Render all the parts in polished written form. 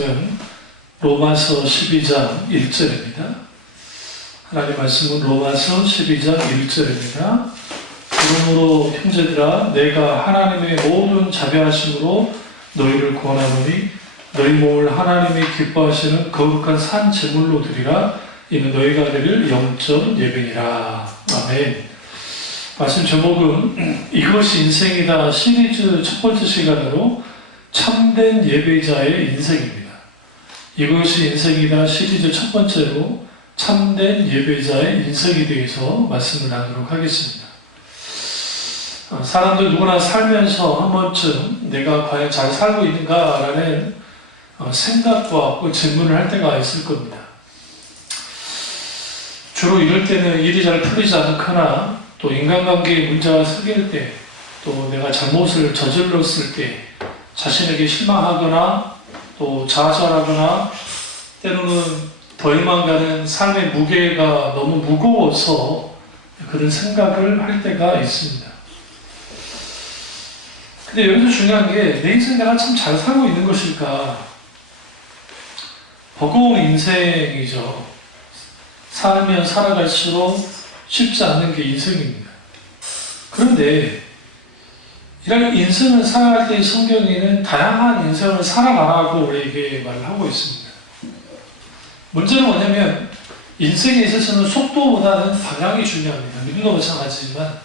말씀은 로마서 12장 1절입니다. 하나님 말씀은 로마서 12장 1절입니다. 그러므로 형제들아 내가 하나님의 모든 자비하심으로 너희를 구원하노니 너희 몸을 하나님이 기뻐하시는 거룩한 산 제물로 드리라. 이는 너희가 드릴 영적 예배니라. 아멘. 말씀 제목은 이것이 인생이다 시리즈 첫 번째 시간으로 참된 예배자의 인생입니다. 이것이 인생이다 시리즈 첫 번째로 참된 예배자의 인생에 대해서 말씀을 나누도록 하겠습니다. 사람들 누구나 살면서 한 번쯤 내가 과연 잘 살고 있는가라는 생각과 질문을 할 때가 있을 겁니다. 주로 이럴 때는 일이 잘 풀리지 않거나 또 인간관계에 문제가 생길 때, 또 내가 잘못을 저질렀을 때 자신에게 실망하거나 또 좌절하거나 때로는 더 이만 가는 삶의 무게가 너무 무거워서 그런 생각을 할 때가 있습니다. 근데 여기서 중요한 게 내 인생 내가 참 잘 살고 있는 것일까? 버거운 인생이죠. 살면 살아갈수록 쉽지 않는 게 인생입니다. 그런데 이런 인생을 살아갈 때 성경에는 다양한 인생을 살아가라고 우리에게 말을 하고 있습니다. 문제는 뭐냐면 인생에 있어서는 속도보다는 방향이 중요합니다. 믿음도 마찬가지지만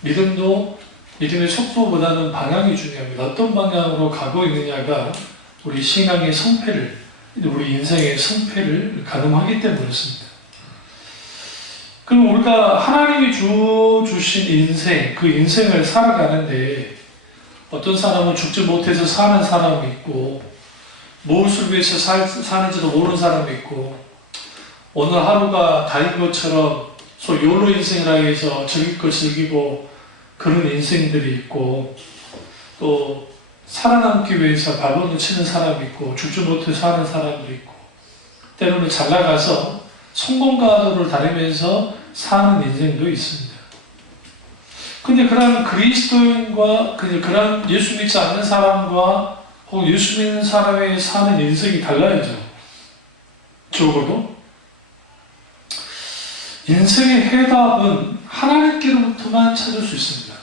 믿음의 속도보다는 방향이 중요합니다. 어떤 방향으로 가고 있느냐가 우리 신앙의 성패를, 우리 인생의 성패를 가늠하기 때문에 그렇습니다. 그럼 우리가 하나님이 주신 인생, 그 인생을 살아가는데 어떤 사람은 죽지 못해서 사는 사람이 있고 무엇을 위해서 사는지도 모르는 사람이 있고 오늘 하루가 다인 것처럼 소위 욜로 인생이라 해서 즐길 거 즐기고 그런 인생들이 있고 또 살아남기 위해서 발버둥 치는 사람이 있고 죽지 못해서 사는 사람도 있고 때로는 잘 나가서 성공가도를 다니면서 사는 인생도 있습니다. 근데 그런 그리스도인과 그런 예수 믿지 않는 사람과 혹은 예수 믿는 사람의 사는 인생이 달라야죠. 적어도 인생의 해답은 하나님께로부터만 찾을 수 있습니다.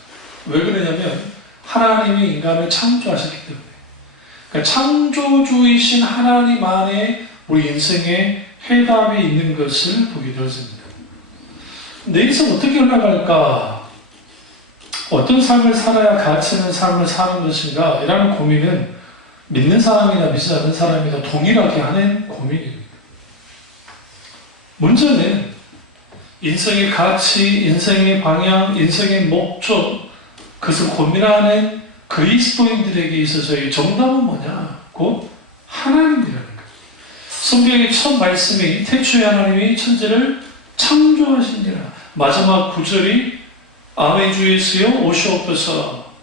왜 그러냐면 하나님이 인간을 창조하셨기 때문에. 그러니까 창조주이신 하나님 안에 우리 인생의 해답이 있는 것을 보게 되었습니다. 내 인생 어떻게 흘러갈까? 어떤 삶을 살아야 가치 있는 삶을 사는 것인가? 이라는 고민은 믿는 사람이나 믿지 않는 사람이나 동일하게 하는 고민입니다. 문제는 인생의 가치, 인생의 방향, 인생의 목적, 그것을 고민하는 그리스도인들에게 있어서의 정답은 뭐냐? 곧 하나님이라는 거예요. 성경의 첫 말씀이 태초에 하나님이 천지를 창조하시니라. 마지막 구절이 아멘 주 예수여 오시옵소서.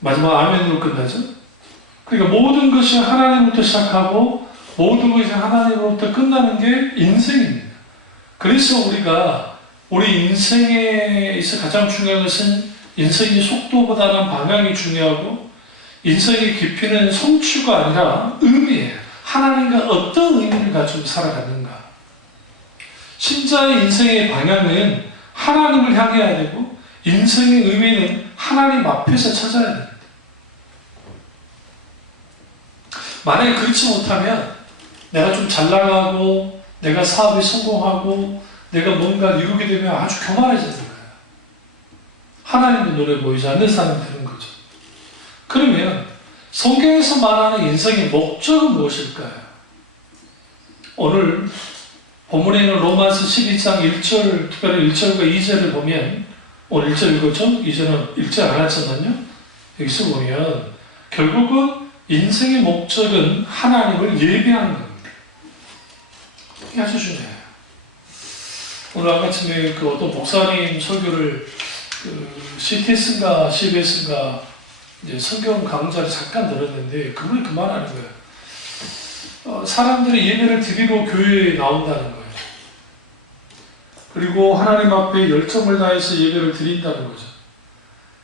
마지막 아멘으로 끝나죠. 그러니까 모든 것이 하나님부터 시작하고 모든 것이 하나님으로부터 끝나는 게 인생입니다. 그래서 우리가 우리 인생에 있어 가장 중요한 것은 인생의 속도보다는 방향이 중요하고 인생의 깊이는 성취가 아니라 의미예요. 하나님과 어떤 의미를 가지고 살아가는가. 신자의 인생의 방향은 하나님을 향해야 되고 인생의 의미는 하나님 앞에서 찾아야 됩니다. 만약에 그렇지 못하면 내가 좀 잘 나가고 내가 사업에 성공하고 내가 뭔가 이루게 되면 아주 교만해지는 거예요. 하나님의 눈에 보이지 않는 사람이 되는 거죠. 그러면 성경에서 말하는 인생의 목적은 무엇일까요? 오늘 본문에 있는 로마서 12장 1절, 특별히 1절과 2절을 보면 오늘 1절 읽었죠? 2절은 읽지 않았잖아요. 여기서 보면 결국은 인생의 목적은 하나님을 예배하는 겁니다. 이게 아주 중요해요. 오늘 아침에 그 어떤 목사님 설교를 CTS인가 CBS인가 이제 성경 강좌를 잠깐 들었는데 그분이 그 말하는 거예요. 사람들이 예배를 드리러 교회에 나온다는 거예요. 그리고 하나님 앞에 열정을 다해서 예배를 드린다는 거죠.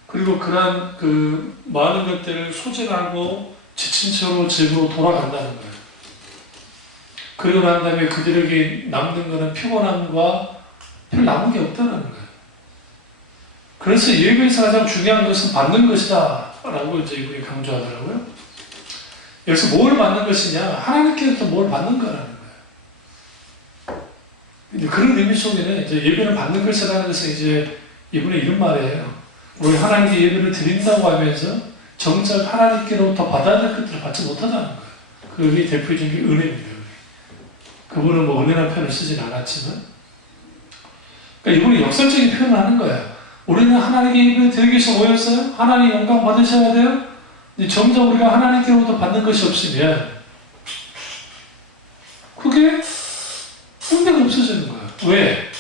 그리고 그러한 그 많은 것들을 소진하고 지친 채로 집으로 돌아간다는 거예요. 그리고 난 다음에 그들에게 남는 것은 피곤함과 별 남은 게 없다는 거예요. 그래서 예배에서 가장 중요한 것은 받는 것이다 라고 이제 이분이 강조하더라고요. 여기서 뭘 받는 것이냐? 하나님께로부터 뭘 받는 거라는 거예요. 그런 의미 속에는 이제 예배는 받는 것이라는 것은 이제 이분이 이런 말이에요. 우리 하나님께 예배를 드린다고 하면서 정작 하나님께로부터 받아야 될 것들을 받지 못하다는 거예요. 그게 대표적인 은혜입니다. 그분은 뭐 은혜라는 표현을 쓰진 않았지만, 그러니까 이분이 역설적인 표현을 하는 거예요. 우리는 하나님께 예배 드리기 위해서 모였어요? 하나님 영광 받으셔야 돼요? 정작 우리가 하나님께로부터 받는 것이 없으면 그게 흥미가 없어지는 거예요. 왜?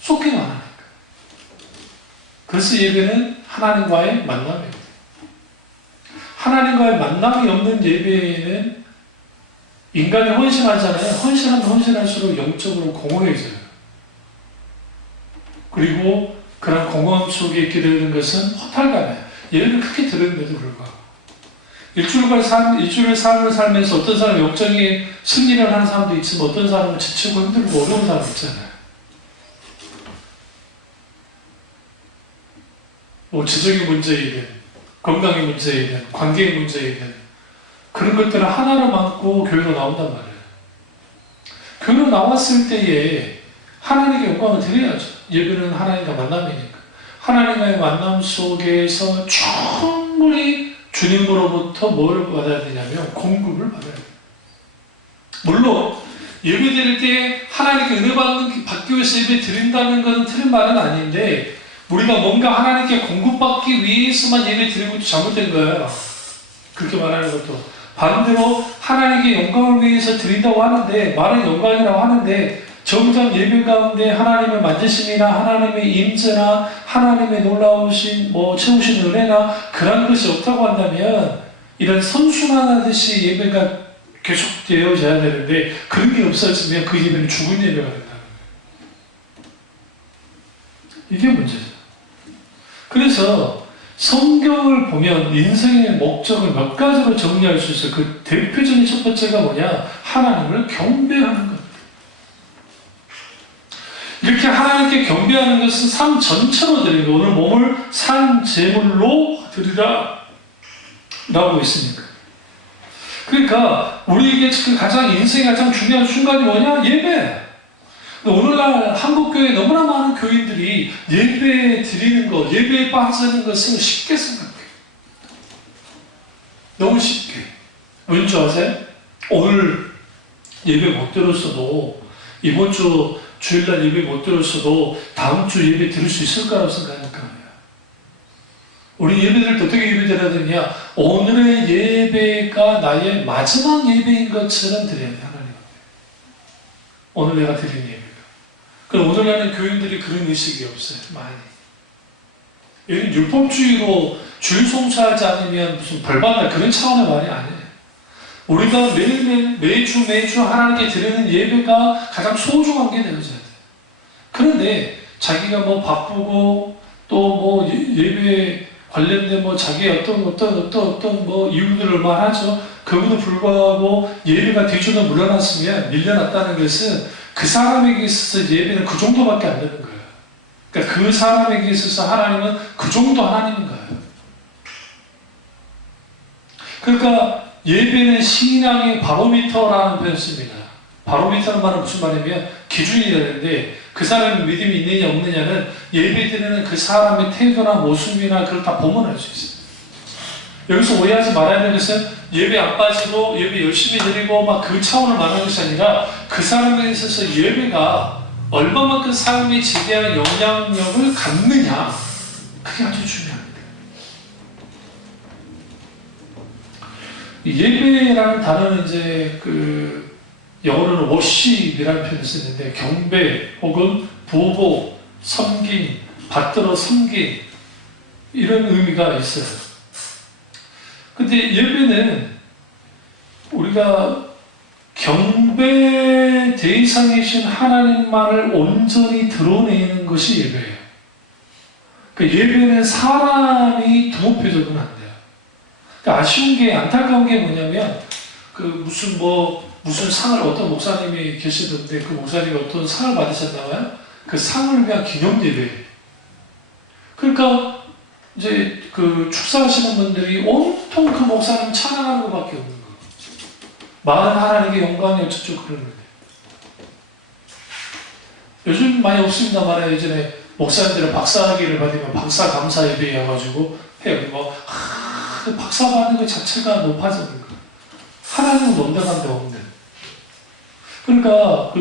쏟기만 하니까. 그래서 예배는 하나님과의 만남입니다. 하나님과의 만남이 없는 예배에는 인간이 헌신하잖아요. 헌신하면 헌신할수록 영적으로 공허해져요. 그리고 그런 공허함 속에 있게 되는 것은 허탈감이에요. 예배를 크게 들었는데도 불구하고. 일주일의 삶을 살면서 어떤 사람은 영적인 승리를 하는 사람도 있지만 어떤 사람은 지치고 힘들고 어려운 사람 있잖아요. 뭐 지적인 문제이든 건강의 문제이든 관계의 문제이든 그런 것들을 하나로 안고 교회로 나온단 말이에요. 교회로 나왔을 때에 하나님께 영광을 드려야죠. 예배는 하나님과 만남이니까. 하나님과의 만남 속에서 충분히 주님으로부터 뭘 받아야 되냐면 공급을 받아야 돼요. 물론 예배 드릴 때 하나님께 은혜 받기 위해서 예배 드린다는 것은 틀린 말은 아닌데 우리가 뭔가 하나님께 공급받기 위해서만 예배 드리는 것도 잘못된 거예요. 그렇게 말하는 것도. 반대로 하나님께 영광을 위해서 드린다고 하는데 말은 영광이라고 하는데 정작 예배 가운데 하나님의 만지심이나 하나님의 임재나 하나님의 놀라우신 채우신 은혜나 그런 것이 없다고 한다면 이런 선순환하듯이 예배가 계속되어져야 되는데 그런 게 없어지면 그 예배는 죽은 예배가 된다는 거예요. 이게 문제죠. 그래서 성경을 보면 인생의 목적을 몇 가지로 정리할 수 있어요. 그 대표적인 첫 번째가 뭐냐? 하나님을 경배하는 겁니다. 이렇게 하나님께 경배하는 것은 삶 전체로 드리고 오늘 몸을 산 제물로 드리라 라고 했으니까. 그러니까 우리에게 가장 인생의 가장 중요한 순간이 뭐냐? 예배. 오늘날 한국교회에 너무나 많은 교인들이 예배 드리는 것, 예배에 빠지는 것을 쉽게 생각해요. 너무 쉽게. 왠지 아세요? 오늘 예배 못 들었어도 이번 주 주일날 예배 못 들었어도 다음 주 예배 들을 수 있을 거라고 생각하니까 말이야. 우리 예배들 어떻게 예배 드려야 되냐? 오늘의 예배가 나의 마지막 예배인 것처럼 드려야 돼, 하나님 앞에. 오늘 내가 드린 예배가. 그럼 오늘날은 교인들이 그런 의식이 없어요, 많이. 여기는 율법주의로 주일 송사하지 않으면 무슨 벌받나 그런 차원의 말이 아니에요. 우리가 매주 하나님께 드리는 예배가 가장 소중한 게 되어져야 돼요. 그런데 자기가 바쁘고 또 예배에 관련된 자기의 어떤 이유들을 말하죠. 그것도 불구하고 예배가 뒤쪽에 물러났으면 밀려났다는 것은 그 사람에게 있어서 예배는 그 정도밖에 안 되는 거예요. 그러니까 그 사람에게 있어서 하나님은 그 정도 하나님인 거예요. 그러니까 예배는 신앙의 바로미터라는 표현을 씁니다. 바로미터는 말은 무슨 말이냐면 기준이 되는데 그 사람의 믿음이 있느냐 없느냐는 예배 드리는 그 사람의 태도나 모습이나 그걸 다 보면 알 수 있어요. 여기서 오해하지 말아야 되는 것은 예배 안 빠지고 예배 열심히 드리고 그 차원을 말하는 것이 아니라 그 사람에 있어서 예배가 얼마만큼 삶에 지대한 영향력을 갖느냐, 그게 아주 중요합니다. 예배라는 단어는 이제 영어로는 worship이라는 표현을 쓰는데 경배 혹은 보고, 섬김, 받들어 섬김 이런 의미가 있어요. 근데 예배는 우리가 경배 대상이신 하나님만을 온전히 드러내는 것이 예배예요. 그 예배는 사람이 두목표적은 안 돼요. 그러니까 아쉬운 게, 안타까운 게 뭐냐면, 무슨 상을 어떤 목사님이 계시던데, 그 목사님이 어떤 상을 받으셨나봐요? 그 상을 위한 기념 예배. 그러니까, 이제 축사하시는 분들이 온통 그 목사님 찬양하는 것밖에 없는 거예요. 많은 하나님께 영광이 어쩌고 그러는 거예요. 요즘 많이 없습니다 말이에요. 예전에 목사님들은 박사학위를 받으면 박사 감사 예배여가지고 해요. 박사 받는 것 자체가 높아지는 거예요. 하나님은 논대간데 없는. 그러니까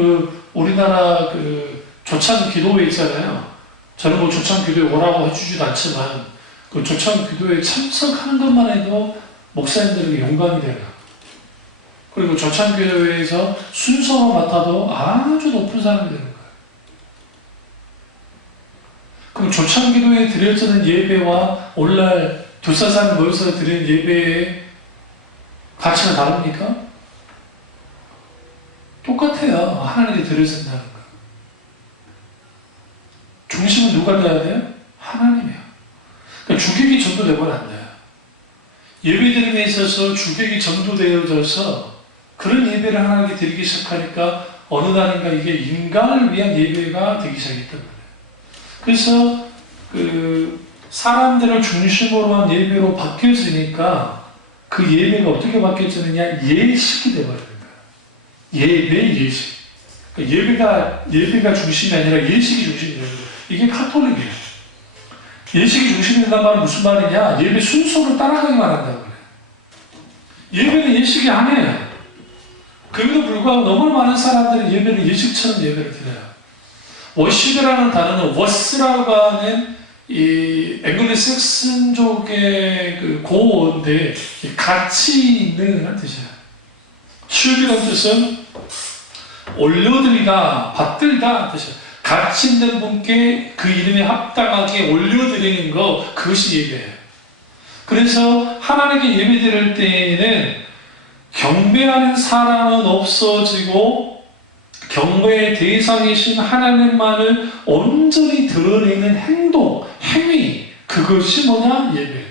우리나라 조찬 기도회 있잖아요. 저는 조찬 기도회 오라고 해주지도 않지만 조찬 기도회에 참석하는 것만 해도 목사님들에게 영광이 되는 거예요. 그리고 조찬 기도회에서 순서만 맡아도 아주 높은 사람이 되는 거예요. 그럼 조찬 기도회에 드려지는 예배와 오늘날 두사 사람 모여서 드리는 예배의 가치가 다릅니까? 똑같아요. 하나님께 드려진다는 거. 중심은 누가 돼야 돼요? 하나님이에요. 그러니까 주객이 전도되고는 안 돼요. 예배드림에 있어서 주객이 전도되어져서 그런 예배를 하나님께 드리기 시작하니까 어느 날인가 이게 인간을 위한 예배가 되기 시작했단 말이에요. 그래서 사람들을 중심으로 한 예배로 바뀌어지니까 그 예배가 어떻게 바뀌어지느냐? 예식이 되어버리는 거예요. 예식. 그러니까 예배가 중심이 아니라 예식이 중심이 되는 거예요. 이게 카톨릭이에요. 예식이 중심이 된다는 말은 무슨 말이냐? 예배 순서를 따라가기만 한다고 그래요. 예배는 예식이 아니에요. 그럼에도 불구하고 너무 많은 사람들이 예배를 예식처럼 예배를 드려요. 워십이라는 단어는 워스라고 하는 이 앵글리색슨족의 고어인데 가치 있는 뜻이에요. 슈비라는 뜻은 올려드리다, 받들다 뜻이에요. 가치 있는 분께 그 이름에 합당하게 올려드리는 거, 그것이 예배예요. 그래서 하나님께 예배드릴 때에는 경배하는 사람은 없어지고 경배의 대상이신 하나님만을 온전히 드러내는 행동, 행위, 그것이 뭐냐? 예배.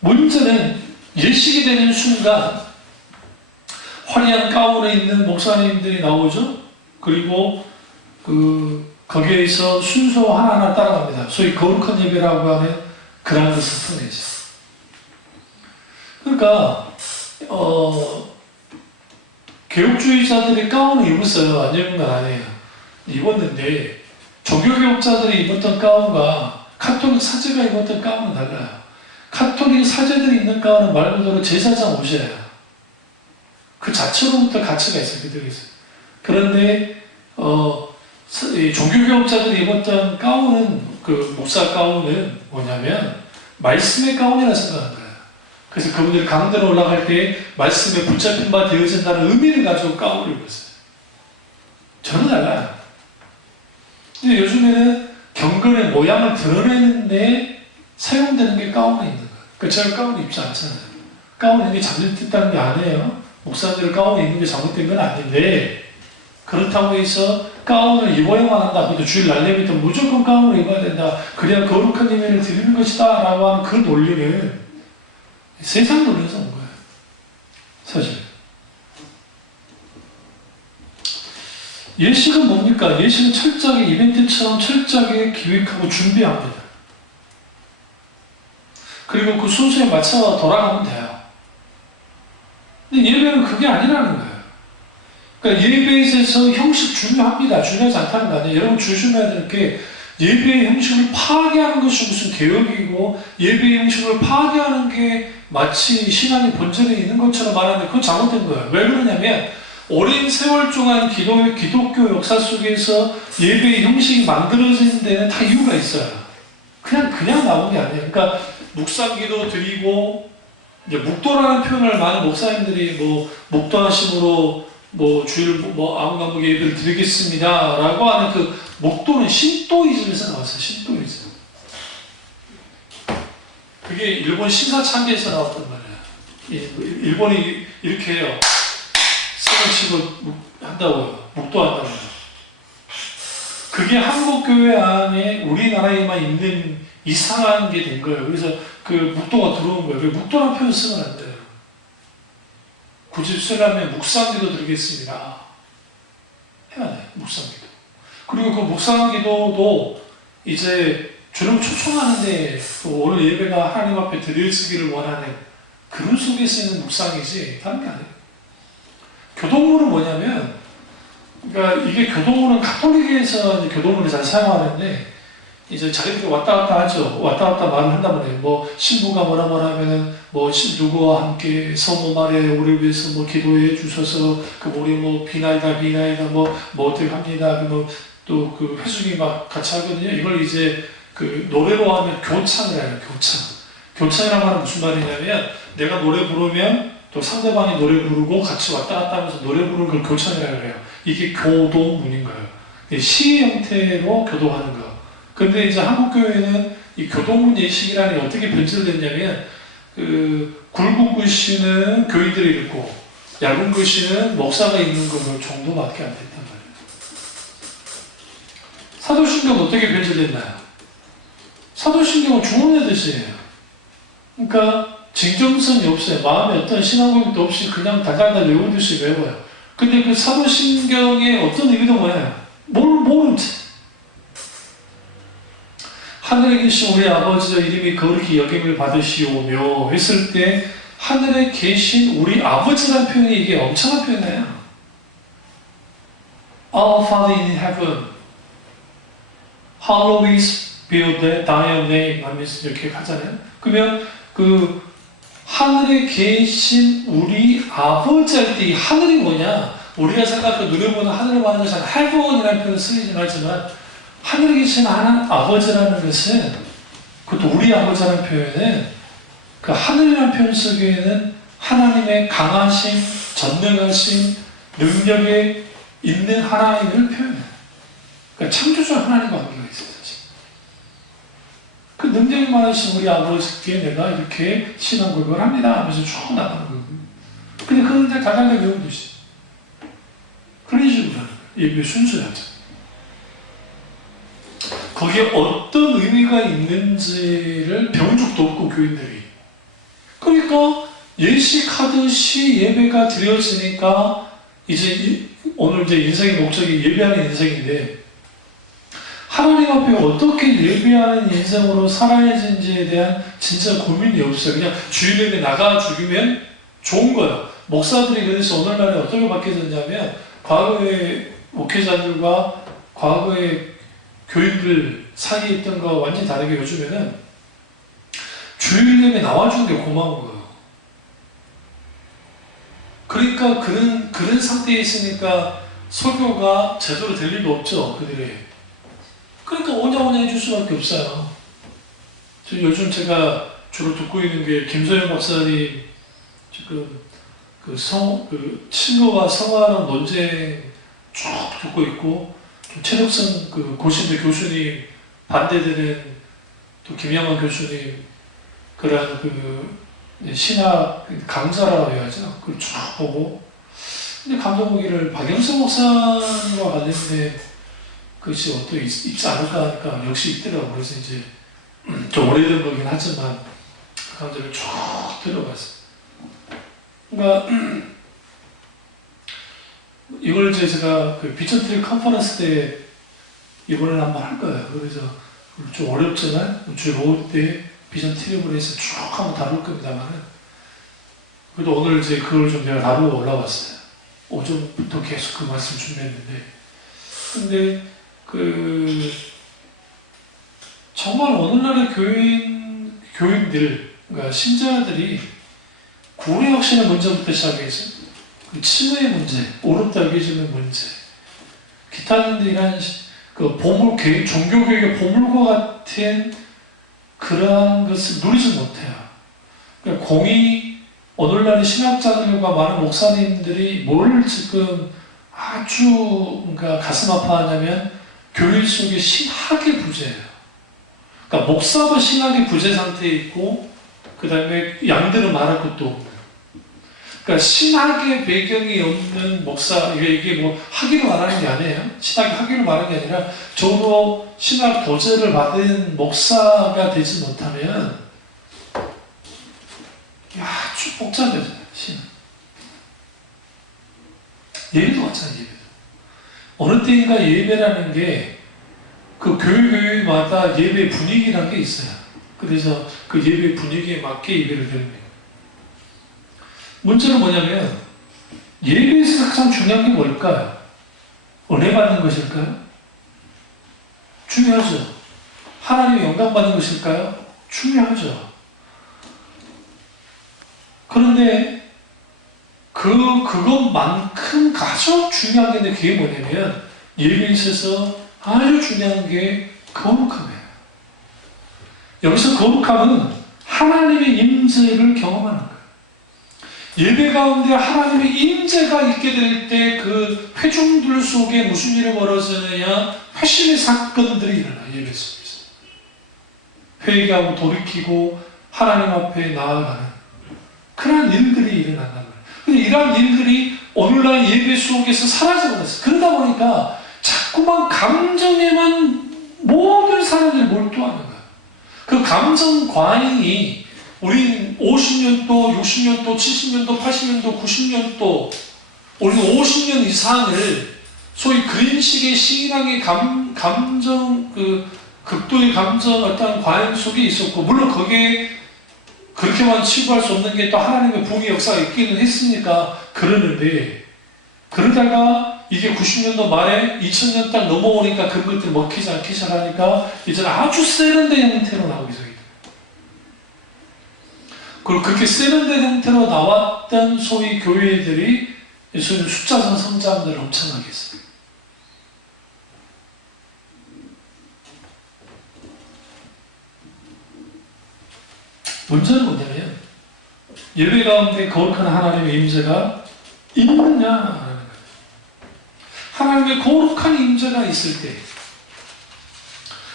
문제는 예식이 되는 순간 화려한 가운에 있는 목사님들이 나오죠. 그리고 거기에서 순서 하나하나 따라갑니다. 소위 거룩한 예배라고 하는 그런 것을 통해서. 그러니까 개혁주의자들이 가운을 입었어요. 안 입은 건 아니에요. 입었는데 종교개혁자들이 입었던 가운과 카톨릭 사제가 입었던 가운은 달라요. 카톨릭 사제들이 입는 가운은 말 그대로 제사장 옷이에요. 그 자체로부터 가치가 있어요. 그들이 있어요. 그런데 종교개혁자들이 입었던 가운은 목사 가운은 뭐냐면 말씀의 가운이라 생각하는 거예요. 그래서 그분들이 강대로 올라갈 때 말씀에 붙잡힌 바 되어진다는 의미를 가지고 가운을 입었어요. 전혀 달라요. 근데 요즘에는 경건의 모양을 드러내는데 사용되는 게 가운에 있는 거예요. 그러니까 제가 가운을 입지 않잖아요. 가운을 입는 게 잘못됐다는 게 아니에요. 목사들을 가운을 입는 게 잘못된 건 아닌데 그렇다고 해서 가운을 입어야만 한다. 그것도 주일 날려부터 무조건 가운을 입어야 된다. 그래야 거룩한 예배를 드리는 것이다. 라고 하는 그 논리는 세상 논리에서 온 거예요. 사실. 예식은 뭡니까? 예식은 철저하게 이벤트처럼 철저하게 기획하고 준비합니다. 그리고 그 순서에 맞춰 돌아가면 돼요. 근데 예배는 그게 아니라는 거예요. 그러니까 예배에 있어서 형식 중요합니다. 중요하지 않다는 거 아니에요. 여러분 조심해야 될 게 예배의 형식을 파괴하는 것이 무슨 개혁이고 예배의 형식을 파괴하는 게 마치 신앙의 본질에 있는 것처럼 말하는데 그건 잘못된 거예요. 왜 그러냐면 오랜 세월 동안 기독교 역사 속에서 예배의 형식이 만들어지는 데는 다 이유가 있어요. 그냥 나온 게 아니에요. 그러니까 묵상기도 드리고 이제 묵도라는 표현을 많은 목사님들이 묵도하심으로 주일 아무 과목 예배를 드리겠습니다 라고 하는 그 묵도는 신도이즘에서 나왔어요. 신도이즘. 그게 일본 신사참배에서 나왔단 말이에요. 일본이 이렇게 해요. 세번 치고 한다고요. 묵도한다고요. 그게 한국교회 안에 우리나라에만 있는 이상한 게 된 거예요. 그래서 그 묵도가 들어온 거예요. 그래서 묵도라는 표현 쓰면 안 돼요. 굳이 쓰려면 묵상기도 드리겠습니다. 해야 돼요. 묵상기도. 그리고 그 묵상기도도 이제 주님 초청하는데 오늘 예배가 하나님 앞에 드려지기를 원하는 그런 속에 쓰는 묵상이지 다른 게 아니에요. 교동문은 뭐냐면, 그러니까 이게 교동문은 가톨릭에서 교동문을 잘 사용하는데, 이제 자기들이 왔다 갔다 하죠. 왔다 갔다 말을 한다면 해요. 뭐 신부가 뭐라 하면은 뭐 누구와 함께 성모 마리아의 우리를 위해서 뭐 기도해 주셔서 그 우리 뭐 비나이다 뭐 어떻게 합니다. 뭐 또 그 회중이 막 같이 하거든요. 이걸 이제 그 노래로 하면 교창을 해요. 교창이라고 하는 무슨 말이냐면, 내가 노래 부르면 또 상대방이 노래 부르고 같이 왔다 갔다 하면서 노래 부르는 걸 교창이라고 해요. 이게 교동문인 거예요. 시 형태로 교도하는 거. 근데 이제 한국교회는 이 교동문 예식이라는 게 어떻게 변질됐냐면, 그 굵은 글씨는 교인들이 읽고 얇은 글씨는 목사가 읽는 거 정도밖에 안 됐단 말이에요. 사도신경은 어떻게 변질됐나요? 사도신경은 중원의 뜻이에요. 그러니까 진정성이 없어요. 마음에 어떤 신앙고백도 없이 그냥 달달달 외우듯이 외워요. 근데 그 사도신경의 어떤 의미도 뭐예요? 모르지. 하늘에 계신 우리 아버지의 이름이 거룩히 여김을 받으시오며 했을 때, 하늘에 계신 우리 아버지라는 표현이 이게 엄청난 표현이에요. Our Father in heaven, hallowed be thy name 하면서 이렇게 하잖아요. 그러면 그 하늘에 계신 우리 아버지 할 때 이 하늘이 뭐냐? 우리가 생각하고 누려보는 하늘을 말하는 것은 heaven이라는 표현을 쓰이진 하지만, 하늘에 계신 하나님 아버지라는 것은, 그것도 우리 아버지라는 표현은, 그 하늘이라는 표현 속에는 하나님의 강하심, 전능하심, 능력에 있는 하나님을 표현해요. 그러니까 창조주 하나님과 관계가 있어요. 사실. 그 능력이 많으신 우리 아버지께 내가 이렇게 신앙 고백을 합니다 하면서 쭉 나가는 거예요. 근데 그런데 다달달 외우듯이 그런 식으로 하는 거예요. 예배 순서였죠. 거기에 어떤 의미가 있는지를 배운 적도 없고, 교인들이. 그러니까 예식하듯이 예배가 드려지니까, 이제 오늘 이제 인생의 목적이 예배하는 인생인데, 하나님 앞에 어떻게 예배하는 인생으로 살아야지에 대한 진짜 고민이 없어요. 그냥 주일예배 나가 죽이면 좋은 거예요. 목사들이 그래서 오늘날에 어떻게 바뀌어졌냐면, 과거의 목회자들과 과거의 교인들 사이에 있던 거와 완전히 다르게 요즘에는 주일예배 나와주는 게 고마운 거예요. 그러니까 그런 상태에 있으니까 설교가 제대로 될 리가 없죠, 그들이. 그러니까 오냐 해줄 수밖에 없어요. 요즘 제가 주로 듣고 있는 게 김소영 박사님 지금 친구와 성화랑 논쟁 쭉 듣고 있고, 최덕선 그 고신대 교수님 반대되는 또 김양환 교수님 그런 그 신학 강사라고 해야죠. 그걸 쭉 보고, 근데 감동무기를 박영선 목사님과 관련된 그것이 어떻게 있지 않을까 하니까 역시 있더라고요. 그래서 이제 좀 오래된 거긴 하지만 그 강좌를 쭉 들어봤어요. 그러니까 이걸 이제 제가 그 비전트리 컨퍼런스 때 이번에는 한번 할 거예요. 그래서 좀 어렵지만 주 5일 때 비전 트립을 해서 쭉 한번 다룰 겁니다만은, 그래도 오늘 이제 그걸 좀 내가 다루고 올라왔어요. 오전부터 계속 그 말씀 준비했는데, 근데 정말 오늘날의 교인들, 그러니까 신자들이 구원의 확신의 문제부터 시작해서 그 치매의 문제, 옳았다 여겨지는 문제, 기타 등등 이런 그 종교교육의 보물과 같은 그러한 것을 누리지 못해요. 그러니까 오늘날의 신학자들과 많은 목사님들이 뭘 지금 아주 그러니까 가슴 아파하냐면, 교회 속에 신학의 부재예요. 그러니까 목사도 신학의 부재 상태에 있고, 그 다음에 양들은 말할 것도 없는. 그러니까 신학의 배경이 없는 목사, 이게 뭐 학위를 말하는 게 아니에요. 신학의 학위를 말하는 게 아니라 적어도 신학 도제를 받은 목사가 되지 못하면 아주 복잡해져요. 신학. 예배도 마찬가지예요. 어느 때인가 예배라는 게 그 교회마다 예배 분위기라는 게 있어요. 그래서 그 예배 분위기에 맞게 예배를 드립니다. 문제는 뭐냐면 예배에서 가장 중요한 게 뭘까요? 은혜 받는 것일까요? 중요하죠. 하나님의 영광 받는 것일까요? 중요하죠. 그런데 그것만큼 가장 중요한 게 있는데 그게 뭐냐면 예배에 있어서 아주 중요한 게 거룩함이에요. 여기서 거룩함은 하나님의 임재를 경험하는 거예요. 예배 가운데 하나님의 임재가 있게 될 때 그 회중들 속에 무슨 일이 벌어지느냐? 회심의 사건들이 일어나요. 예배 속에서. 회개하고 돌이키고 하나님 앞에 나아가는 그런 일들이 일어난단 말이에요. 근데 이러한 일들이 오늘날 예배 속에서 사라져버렸어요. 그러다 보니까 자꾸만 감정에만 모든 사람들이 몰두하는 거예요. 그 감정 과잉이 우리 50년도, 60년도, 70년도, 80년도, 90년도 우리 50년 이상을 소위 그린식의 신앙의 감정, 극도의 감정 어떤 과잉 속에 있었고, 물론 거기에 그렇게만 치부할 수 없는 게 또 하나님의 부흥의 역사가 있기는 했으니까 그러는데, 그러다가 이게 90년도 말에 2000년 딱 넘어오니까 그런 것들이 먹히지 않기 시작하니까 이제는 아주 세련된 형태로 나오기 시작해요. 그리고 그렇게 세련된 형태로 나왔던 소위 교회들이 소위 숫자상 성장들을 엄청나게 했어요. 문제는 뭐냐면 예배 가운데 거룩한 하나님의 임재가 있느냐라는 거예요. 하나님의 거룩한 임재가 있을 때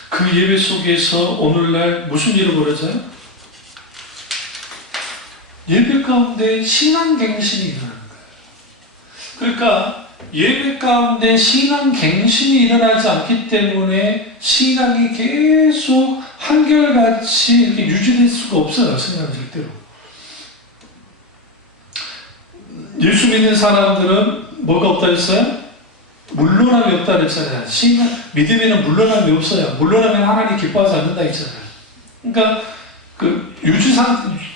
그 예배 속에서 오늘날 무슨 일이 벌어져요? 예배 가운데 신앙갱신이 일어나는 거예요. 그러니까 예배 가운데 신앙갱신이 일어나지 않기 때문에 신앙이 계속 한결같이 이렇게 유지될 수가 없어요. 신앙 절대로. 예수 믿는 사람들은 뭐가 없다 했어요? 물론함이 없다 그랬잖아요. 믿음에는 물론함이 없어요. 물론하면 하나님 기뻐하지 않는다 했잖아요. 그러니까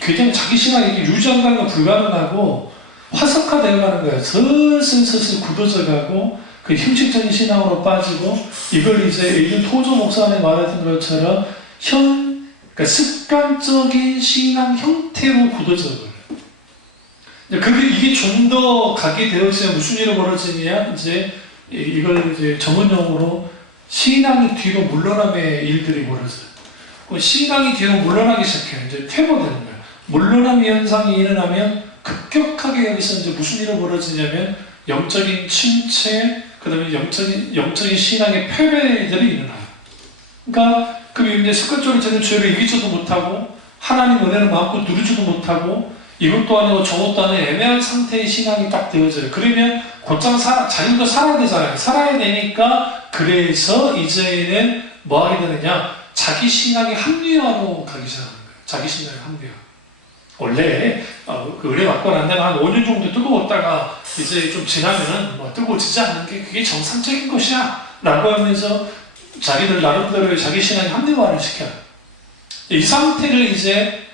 굉장히 자기 신앙이 유지한다는 건 불가능하고 화석화되어 가는 거예요. 슬슬 굳어져 가고 그 형식적인 신앙으로 빠지고 이걸 이제 예전 토조 목사님 말했던 것처럼 그러니까 습관적인 신앙 형태로 굳어져 버려요. 이게 좀 더 가게 되어지면 무슨 일이 벌어지냐? 이걸 이제 전문용어로 신앙이 뒤로 물러남의 일들이 벌어져요. 신앙이 뒤로 물러나기 시작해요. 이제 퇴보되는 거예요. 물러남의 현상이 일어나면 급격하게 여기서 이제 무슨 일이 벌어지냐면 영적인 침체, 그 다음에 영적인 신앙의 패배들이 일어나요. 그러니까 이제 습관적으로 저는 죄를 이기지도 못하고 하나님 은혜를 마음껏 누리지도 못하고 이것도 아니고 저것도 아닌 애매한 상태의 신앙이 딱 되어져요. 그러면 곧장 자기도 살아야 되잖아요. 살아야 되니까 그래서 이제는 뭐 하게 되느냐? 자기 신앙의 합리화로 가기 시작하는 거예요. 자기 신앙의 합리화. 원래 그 은혜 받고 난 다음에 한 5년 정도 뜨거웠다가 이제 좀 지나면은 뭐 뜨거워지지 않는 게 그게 정상적인 것이야 라고 하면서 자기들 나름대로의 자기 신앙의 합리화를 시켜요. 이 상태를 이제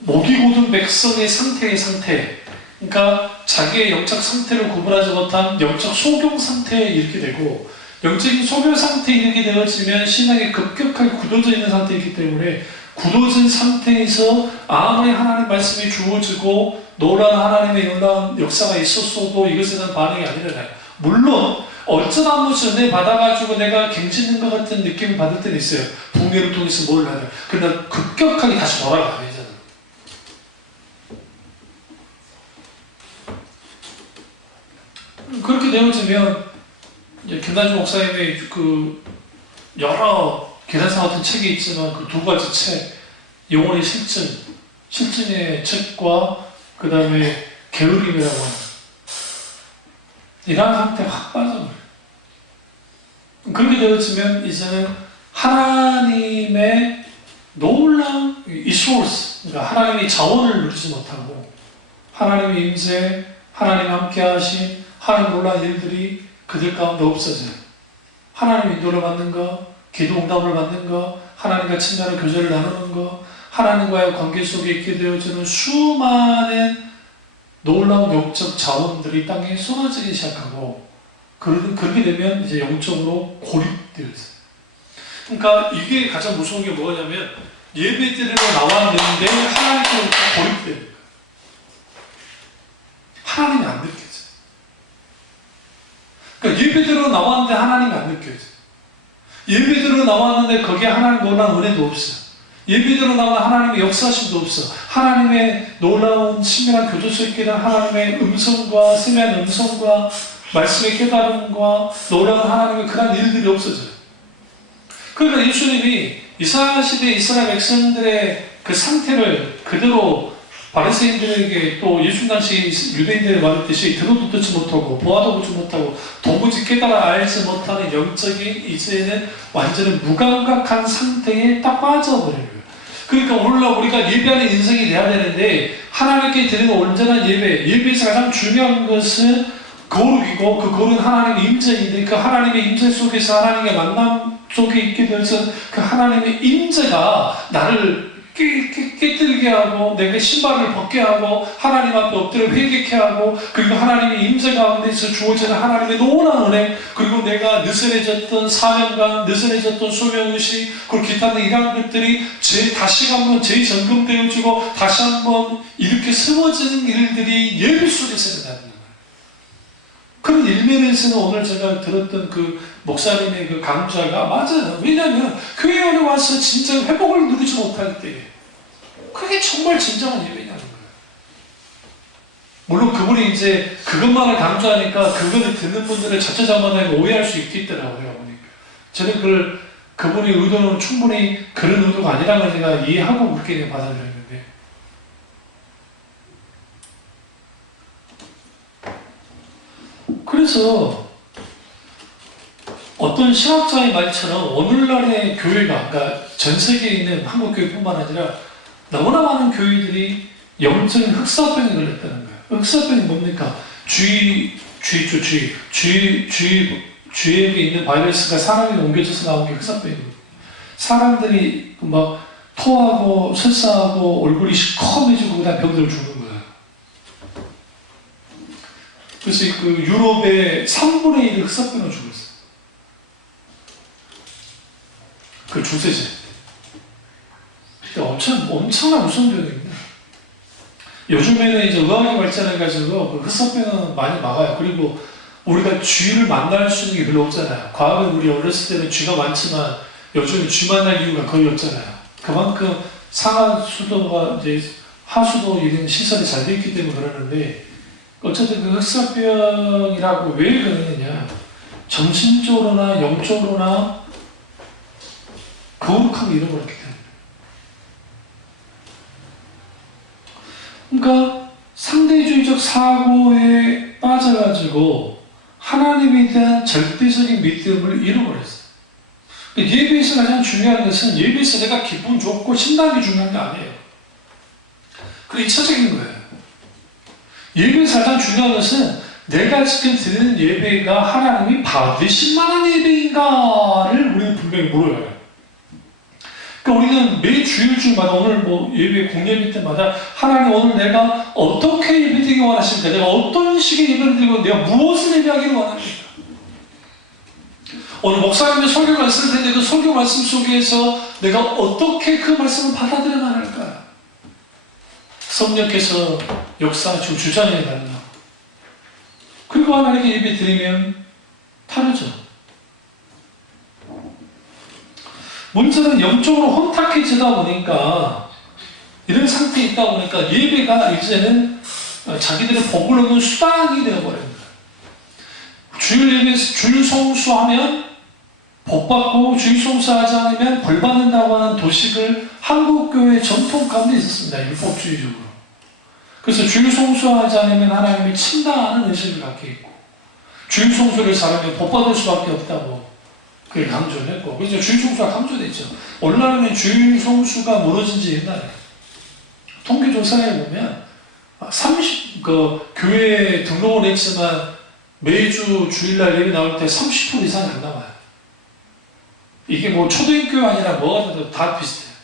목이 고든 백성의 상태, 그러니까 자기의 영적 상태를 구분하지 못한 영적 소경 상태에 이르게 되고, 영적인 소경 상태에 이르게 되어지면 신앙이 급격하게 굳어져 있는 상태이기 때문에 굳어진 상태에서 아무리 하나님 말씀이 주어지고 놀라운 하나님의 놀라운 역사가 있었어도 이것에 대한 반응이 안 일어나요. 물론 어쩌다 한 번씩 은혜 받아가지고 내가 갱신된 것 같은 느낌을 받을 때는 있어요. 붕괴를 통해서 뭘 하냐. 그러나 급격하게 다시 돌아가야 되잖아요. 그렇게 되어지면 이제 김단주 목사님의 여러 계산사 같은 책이 있지만 그 두 가지 책, 영혼의 실증의 책과 그 다음에 게으름이라고 하는 이러한 상태에 확 빠져버려요. 그렇게 되어지면 이제는 하나님의 놀라운 이 소스, 그러니까 하나님의 자원을 누리지 못하고 하나님의 임재, 하나님 함께 하신 하나님 놀라운 일들이 그들 가운데 없어져요. 하나님의 인도를 받는 것, 기도 응답을 받는 것, 하나님과 친밀한 교제를 나누는 것, 하나님과의 관계 속에 있게 되어지는 수많은 놀라운 영적 자원들이 땅에 쏟아지기 시작하고 그렇게 되면 이제 영적으로 고립되어져요. 그러니까 이게 가장 무서운 게 뭐냐면 예배드리러 나왔는데 하나님께로부터 고립되는 거예요. 하나님이 안 느껴져요. 그러니까 예배드리러 나왔는데 하나님이 안 느껴져요. 예배드리러 나왔는데 거기에 하나님 놀라운 은혜도 없어요. 예배드리러 나온 하나님의 역사심도 없어. 하나님의 놀라운 친밀한 교제 속에 있는 하나님의 음성과 세미한 음성과 말씀의 깨달음과 놀라운 하나님의 그런 일들이 없어져요. 그러니까 예수님이 이스라엘 시대 이스라엘 백성들의 그 상태를 그대로 바리새인들에게 또 예수 당시 유대인들에 말했듯이 들어도 듣지 못하고 보아도 보지 못하고 도무지 깨달아 알지 못하는 영적인 이제는 완전히 무감각한 상태에 딱 빠져버려요. 그러니까 오늘날 우리가 예배하는 인생이 돼야 되는데 하나님께 드리는 온전한 예배에서 가장 중요한 것은 거룩이고 그 거룩은 하나님의 임재인데 그 하나님의 임재 속에서 하나님의 만남 속에 있게 되어서 그 하나님의 임재가 나를 깨뜨리게 하고 내가 신발을 벗게 하고 하나님 앞에 엎드려 회개케 하고 그리고 하나님의 임재 가운데서 주어지는 하나님의 놀라운 은혜 그리고 내가 느슨해졌던 사명감 느슨해졌던 소명의식 그리고 기타 등 이러한 것들이 다시 한번 재점검되어지고 다시 한번 이렇게 세워지는 일들이 예배 속에서 일어나는 거예요. 그런 일면에서는 오늘 제가 들었던 그 목사님의 그 강좌가 맞아요. 왜냐하면 교회 안에 와서 진짜 회복을 누리지 못할 때 그게 정말 진정한 예배냐는 거예요. 물론 그분이 이제 그것만을 강조하니까 그거를 듣는 분들은 자칫잘못하면 오해할 수 있겠더라고요. 저는 그분의 의도는 충분히 그런 의도가 아니라는 걸 제가 이해하고 그렇게 받아들였는데 그래서 어떤 신학자의 말처럼 오늘날의 교회가 그러니까 전 세계에 있는 한국 교회뿐만 아니라 너무나 많은 교회들이 영적인 흑사병에 걸렸다는 거예요. 흑사병이 뭡니까? 주위에 있는 바이러스가 사람이 옮겨져서 나온 게 흑사병이거든요. 사람들이 막 토하고 설사하고 얼굴이 시커매지고 그다음 병들어 죽는 거예요. 그래서 그 유럽의 3분의 1이 흑사병으로 죽었어요. 그 주세제. 엄청난 무성병입니다. 요즘에는 이제 의학이 발전해가지고 그 흑사병은 많이 막아요. 그리고 우리가 쥐를 만날 수 있는 게 별로 없잖아요. 과거에 우리 어렸을 때는 쥐가 많지만 요즘은 쥐 만날 이유가 거의 없잖아요. 그만큼 상하수도가 이제 하수도 이런 시설이 잘 되어 있기 때문에 그러는데 어쨌든 그 흑사병이라고 왜 그러느냐 정신적으로나 영적으로나 거룩하게 잃어버렸기 때문에 그러니까 상대주의적 사고에 빠져가지고 하나님에 대한 절대적인 믿음을 잃어버렸어요. 예배에서 가장 중요한 것은 예배에서 내가 기분 좋고 신나는 게 중요한 게 아니에요. 그게 2차적인 거예요. 예배에서 가장 중요한 것은 내가 지금 드리는 예배가 하나님이 받으실 만한 예배인가를 우리는 분명히 물어야 해요. 그러니까 우리는 매 주일마다 오늘 뭐 예배 공예배 때마다 하나님 오늘 내가 어떻게 예배드리기 원하십니까? 내가 어떤 식의 예배를 드리고 내가 무엇을 예배하기를 원합니까? 오늘 목사님의 설교가 있을 텐데 그 설교 말씀 속에서 내가 어떻게 그 말씀을 받아들여야 할까? 성령께서 역사하시고 주장해 달라. 그리고 하나님께 예배 드리면 다르죠. 문제는 영적으로 혼탁해지다 보니까 이런 상태에 있다 보니까 예배가 이제는 자기들의 복을 얻는 수단이 되어버립니다. 주일 예배에서 주일 성수하면 복 받고 주일 성수하지 않으면 벌 받는다고 하는 도식을 한국교회 전통 가운데 있었습니다. 율법주의적으로. 그래서 주일 성수하지 않으면 하나님이 친다는 의식을 갖게 있고, 주일 성수를 잘하면 복받을 수밖에 없다고 그걸 강조를 했고, 그래서 주일 성수가 강조됐죠. 오늘날에는 주일 성수가 무너진 지 옛날에 통계조사에 보면 교회에 등록을 했지만 매주 주일날 예배 나올 때 30% 이상이 안 나와요. 이게 뭐 초대교회 아니라 뭐가 돼도 다 비슷해요.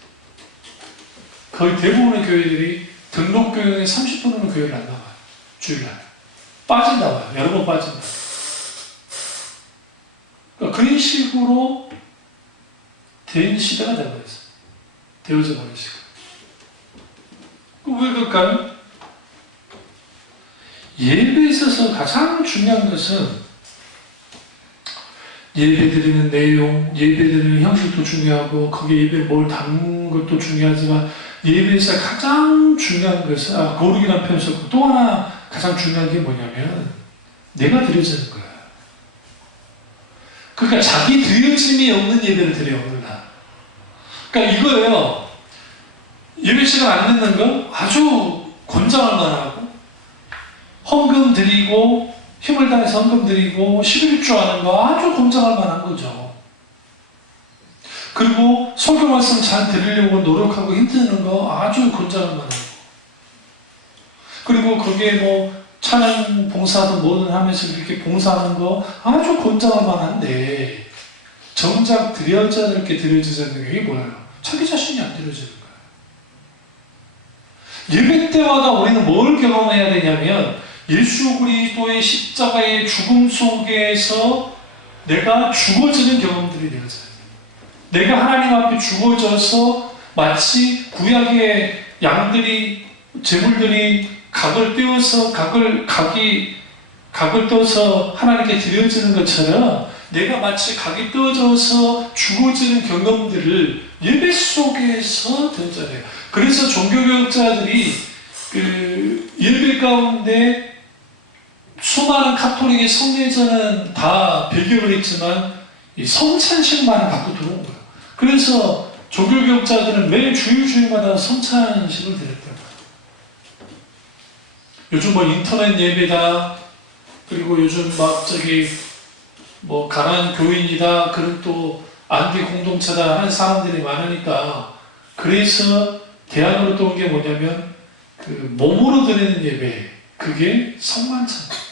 거의 대부분의 교회들이 등록 교회의 30%는 교회를 안 나와요. 주일날. 빠진다 봐요. 여러 번 빠진다. 그러니까 그런 식으로 된 시대가 되어버렸어요. 되어져 버린 시대. 왜 그럴까요? 예배에 있어서 가장 중요한 것은 예배드리는 내용, 예배드리는 형식도 중요하고 거기에 예배에 뭘 담는 것도 중요하지만 예배에서 가장 중요한 것은 거룩이라는 표현 썼고 또 하나 가장 중요한 게 뭐냐면 내가 드려지는 거예요. 그러니까 자기 드려짐이 없는 예배를 드려요. 오늘날. 그러니까 이거예요. 예배 시간 안 듣는 거 아주 권장할 만하고 헌금 드리고 힘을 다해서 헌금 드리고 11조 하는 거 아주 권장할 만한 거죠. 그리고 설교 말씀 잘 들으려고 노력하고 힘드는 거 아주 권장할 만한 거. 그리고 거기에 뭐 찬양 봉사든 뭐든 하면서 이렇게 봉사하는 거 아주 권장할 만한데 정작 드려져야 될 게 드려지지 않는 게 뭐예요? 자기 자신이 안 드려지는 거예요. 예배 때마다 우리는 뭘 경험해야 되냐면 예수 그리스도의 십자가의 죽음 속에서 내가 죽어지는 경험들이 되어져야 돼요. 내가 하나님 앞에 죽어져서 마치 구약의 양들이 제물들이 각을 떼어서 하나님께 드려지는 것처럼 내가 마치 각이 떼어져서 죽어지는 경험들을 예배 속에서 되어져야 돼요. 그래서 종교교육자들이 예배 가운데 수많은 카톨릭의 성례자는 다 배격을 했지만 이 성찬식만 갖고 들어온 거예요. 그래서 종교교육자들은 매일 주일마다 성찬식을 드렸다고 해요. 요즘 뭐 인터넷 예배다, 그리고 요즘 뭐 가난 교인이다, 그리고 또 안디 공동체다 하는 사람들이 많으니까 그래서 대안으로 또 온 게 뭐냐면 몸으로 드리는 예배, 그게 성만찬.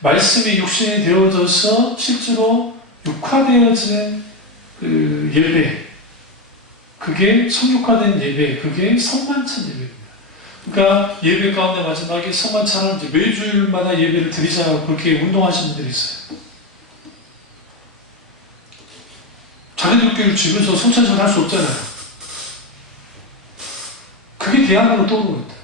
말씀이 육신이 되어져서 실제로 육화되어진 예배, 그게 성육화된 예배, 그게 성만찬 예배입니다. 그러니까 예배 가운데 마지막에 성만찬을 이제 매주일마다 예배를 드리자고 그렇게 운동하시는 분들이 있어요. 자기들끼리 집에서 성찬식을 할 수 없잖아요. 그게 대안으로 떠오르고 있다.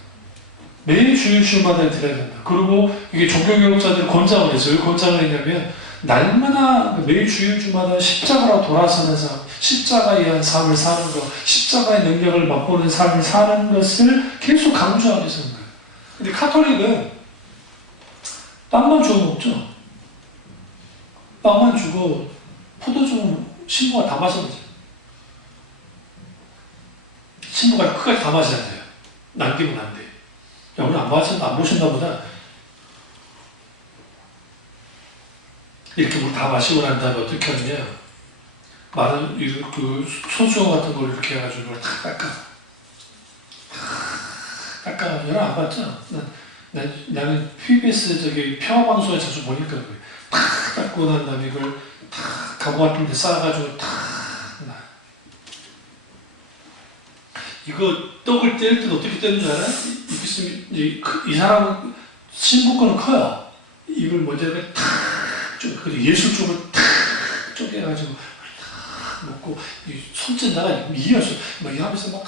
매일 주일마다 드려야 된다. 그리고 이게 종교교육자들이 권장을 했어요. 왜 권장을 했냐면 날마다 매일 주일마다 십자가로 돌아서는 삶, 십자가에 의한 삶을 사는 것, 십자가의 능력을 맛보는 삶을 사는 것을 계속 강조하고 있는 거예요. 근데 카톨릭은 빵만 주고 먹죠. 빵만 주고 포도주는 신부가 다 마셔보죠. 신부가 끝까지 다 마셔야 돼요. 남기면 안 돼요. 야, 오늘 안 모셨나 보다. 이렇게 물 다 마시고 난 다음에 어떻게 하느냐. 마른, 손수건 같은 걸 이렇게 해가지고 탁 닦아. 여러분 안 봤죠? 나는 PBS 평화방송에 자주 보니까 그래. 탁 닦고 난 다음에 이걸 탁 가구 같은 데 쌓아가지고 이거 떡을 뗄 때는 어떻게 떼는 줄 알아? 이 사람은 신부 거는 커요. 이걸 먼저 예술 쪽을 탁 쪼개가지고 탁 먹고 손짓다가 이해할 수 막 하면서 막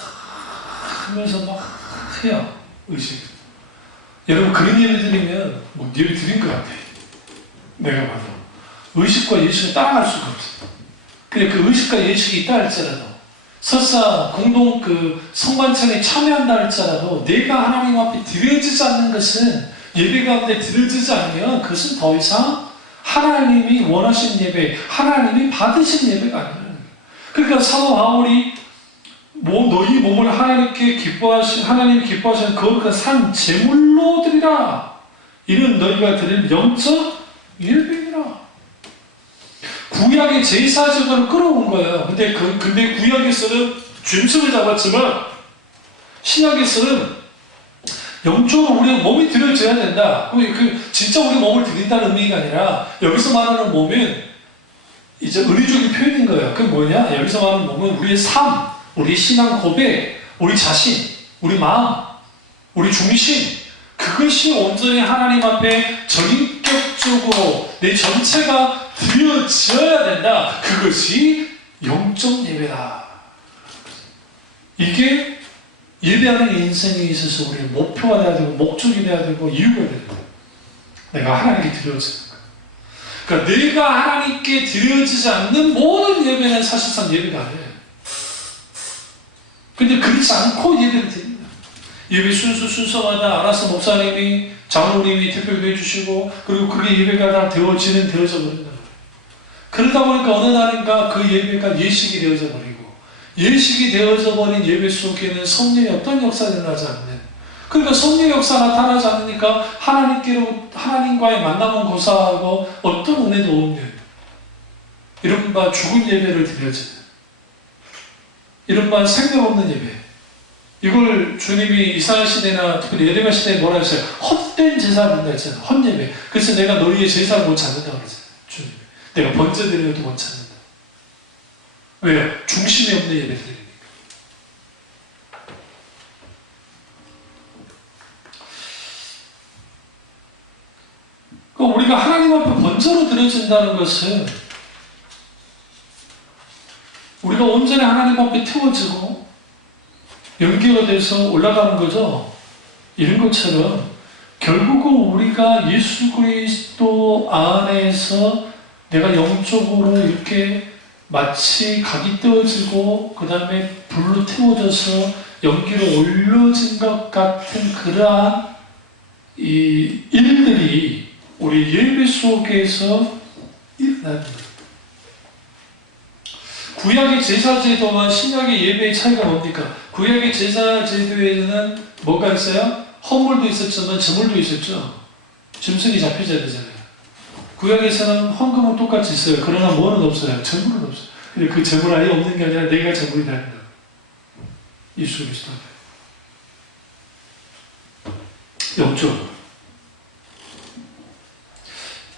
하면서 막 해요. 의식. 여러분 그런 예를 드리면 뭐 예를 드린 것 같아. 내가 봐도 의식과 예식을 따라갈 수가 없어. 근데 그 의식과 예식이 있다 할지라도 설사 공동 성만찬에 참여한다 할지라도 내가 하나님 앞에 드려지지 않는 것은 예배 가운데 드려지지 않으면 그것은 더 이상 하나님이 원하신 예배, 하나님이 받으신 예배가 아니에요. 그러니까 사도 바울이 너희 몸을 하나님이 기뻐하시는 거룩한 산 제물로 드리라. 이는 너희가 드릴 영적 예배니라. 구약의 제사제도를 끌어온 거예요. 근데 구약에서는 중심을 잡았지만 신약에서는 영적으로 우리 몸이 드려져야 된다. 진짜 우리 몸을 드린다는 의미가 아니라 여기서 말하는 몸은 이제 은유적인 표현인 거예요. 그게 뭐냐? 여기서 말하는 몸은 우리의 삶, 우리 신앙 고백, 우리 자신, 우리 마음, 우리 중심, 그것이 온전히 하나님 앞에 전인격적으로 내 전체가 드려져야 된다. 그것이 영적 예배다. 이게 예배하는 인생에 있어서 우리의 목표가 돼야 되고 목적이 돼야 되고 이유가 돼야 돼요. 내가 하나님께 드려지는 거예요. 그러니까 내가 하나님께 드려지지 않는 모든 예배는 사실상 예배가 아니에요. 근데 그렇지 않고 예배를 드립니다. 예배 순서마다 알아서 목사님이, 장로님이 대표해 주시고 그리고 그게 예배가 다 되어져 버린다. 그러다 보니까 어느 날인가 그 예배가 예식이 되어져 버리고 예식이 되어져 버린 예배 속에는 성령의 어떤 역사가 일어나지 않는, 그러니까 성령의 역사가 나타나지 않으니까 하나님과의 만남은 고사하고 어떤 은혜도 없는 이른바 죽은 예배를 드려지는, 이른바 생명 없는 예배. 이걸 주님이 이사야 시대나 특히 예레미야 시대에 뭐라 했어요? 헛된 제사를 드린다 했잖아요. 헛예배. 그래서 내가 너희의 제사를 못 찾는다고 그랬잖아요. 주님. 내가 번제 드려도 못 찾는다. 왜요? 중심이 없는 예배를 드리니까. 우리가 하나님 앞에 번제로 드려진다는 것은 우리가 온전히 하나님 앞에 태워지고 연계가 돼서 올라가는 거죠. 이런 것처럼 결국은 우리가 예수 그리스도 안에서 내가 영적으로 이렇게 마치 각이 떼어지고 그 다음에 불로 태워져서 연기로 올려진 것 같은 그러한 이 일들이 우리 예배 속에서 일어납니다. 구약의 제사제도와 신약의 예배의 차이가 뭡니까? 구약의 제사제도에는 뭐가 있어요? 헌물도 있었지만 제물도 있었죠. 짐승이 잡혀져야 되잖아요. 구약에서는 헌금은 똑같이 있어요. 그러나 뭐는 없어요? 제물은 없어요. 근데 그 제물 아예 없는 게 아니라 내가 제물이 된다. 예수 그리스도 앞에. 영적으로.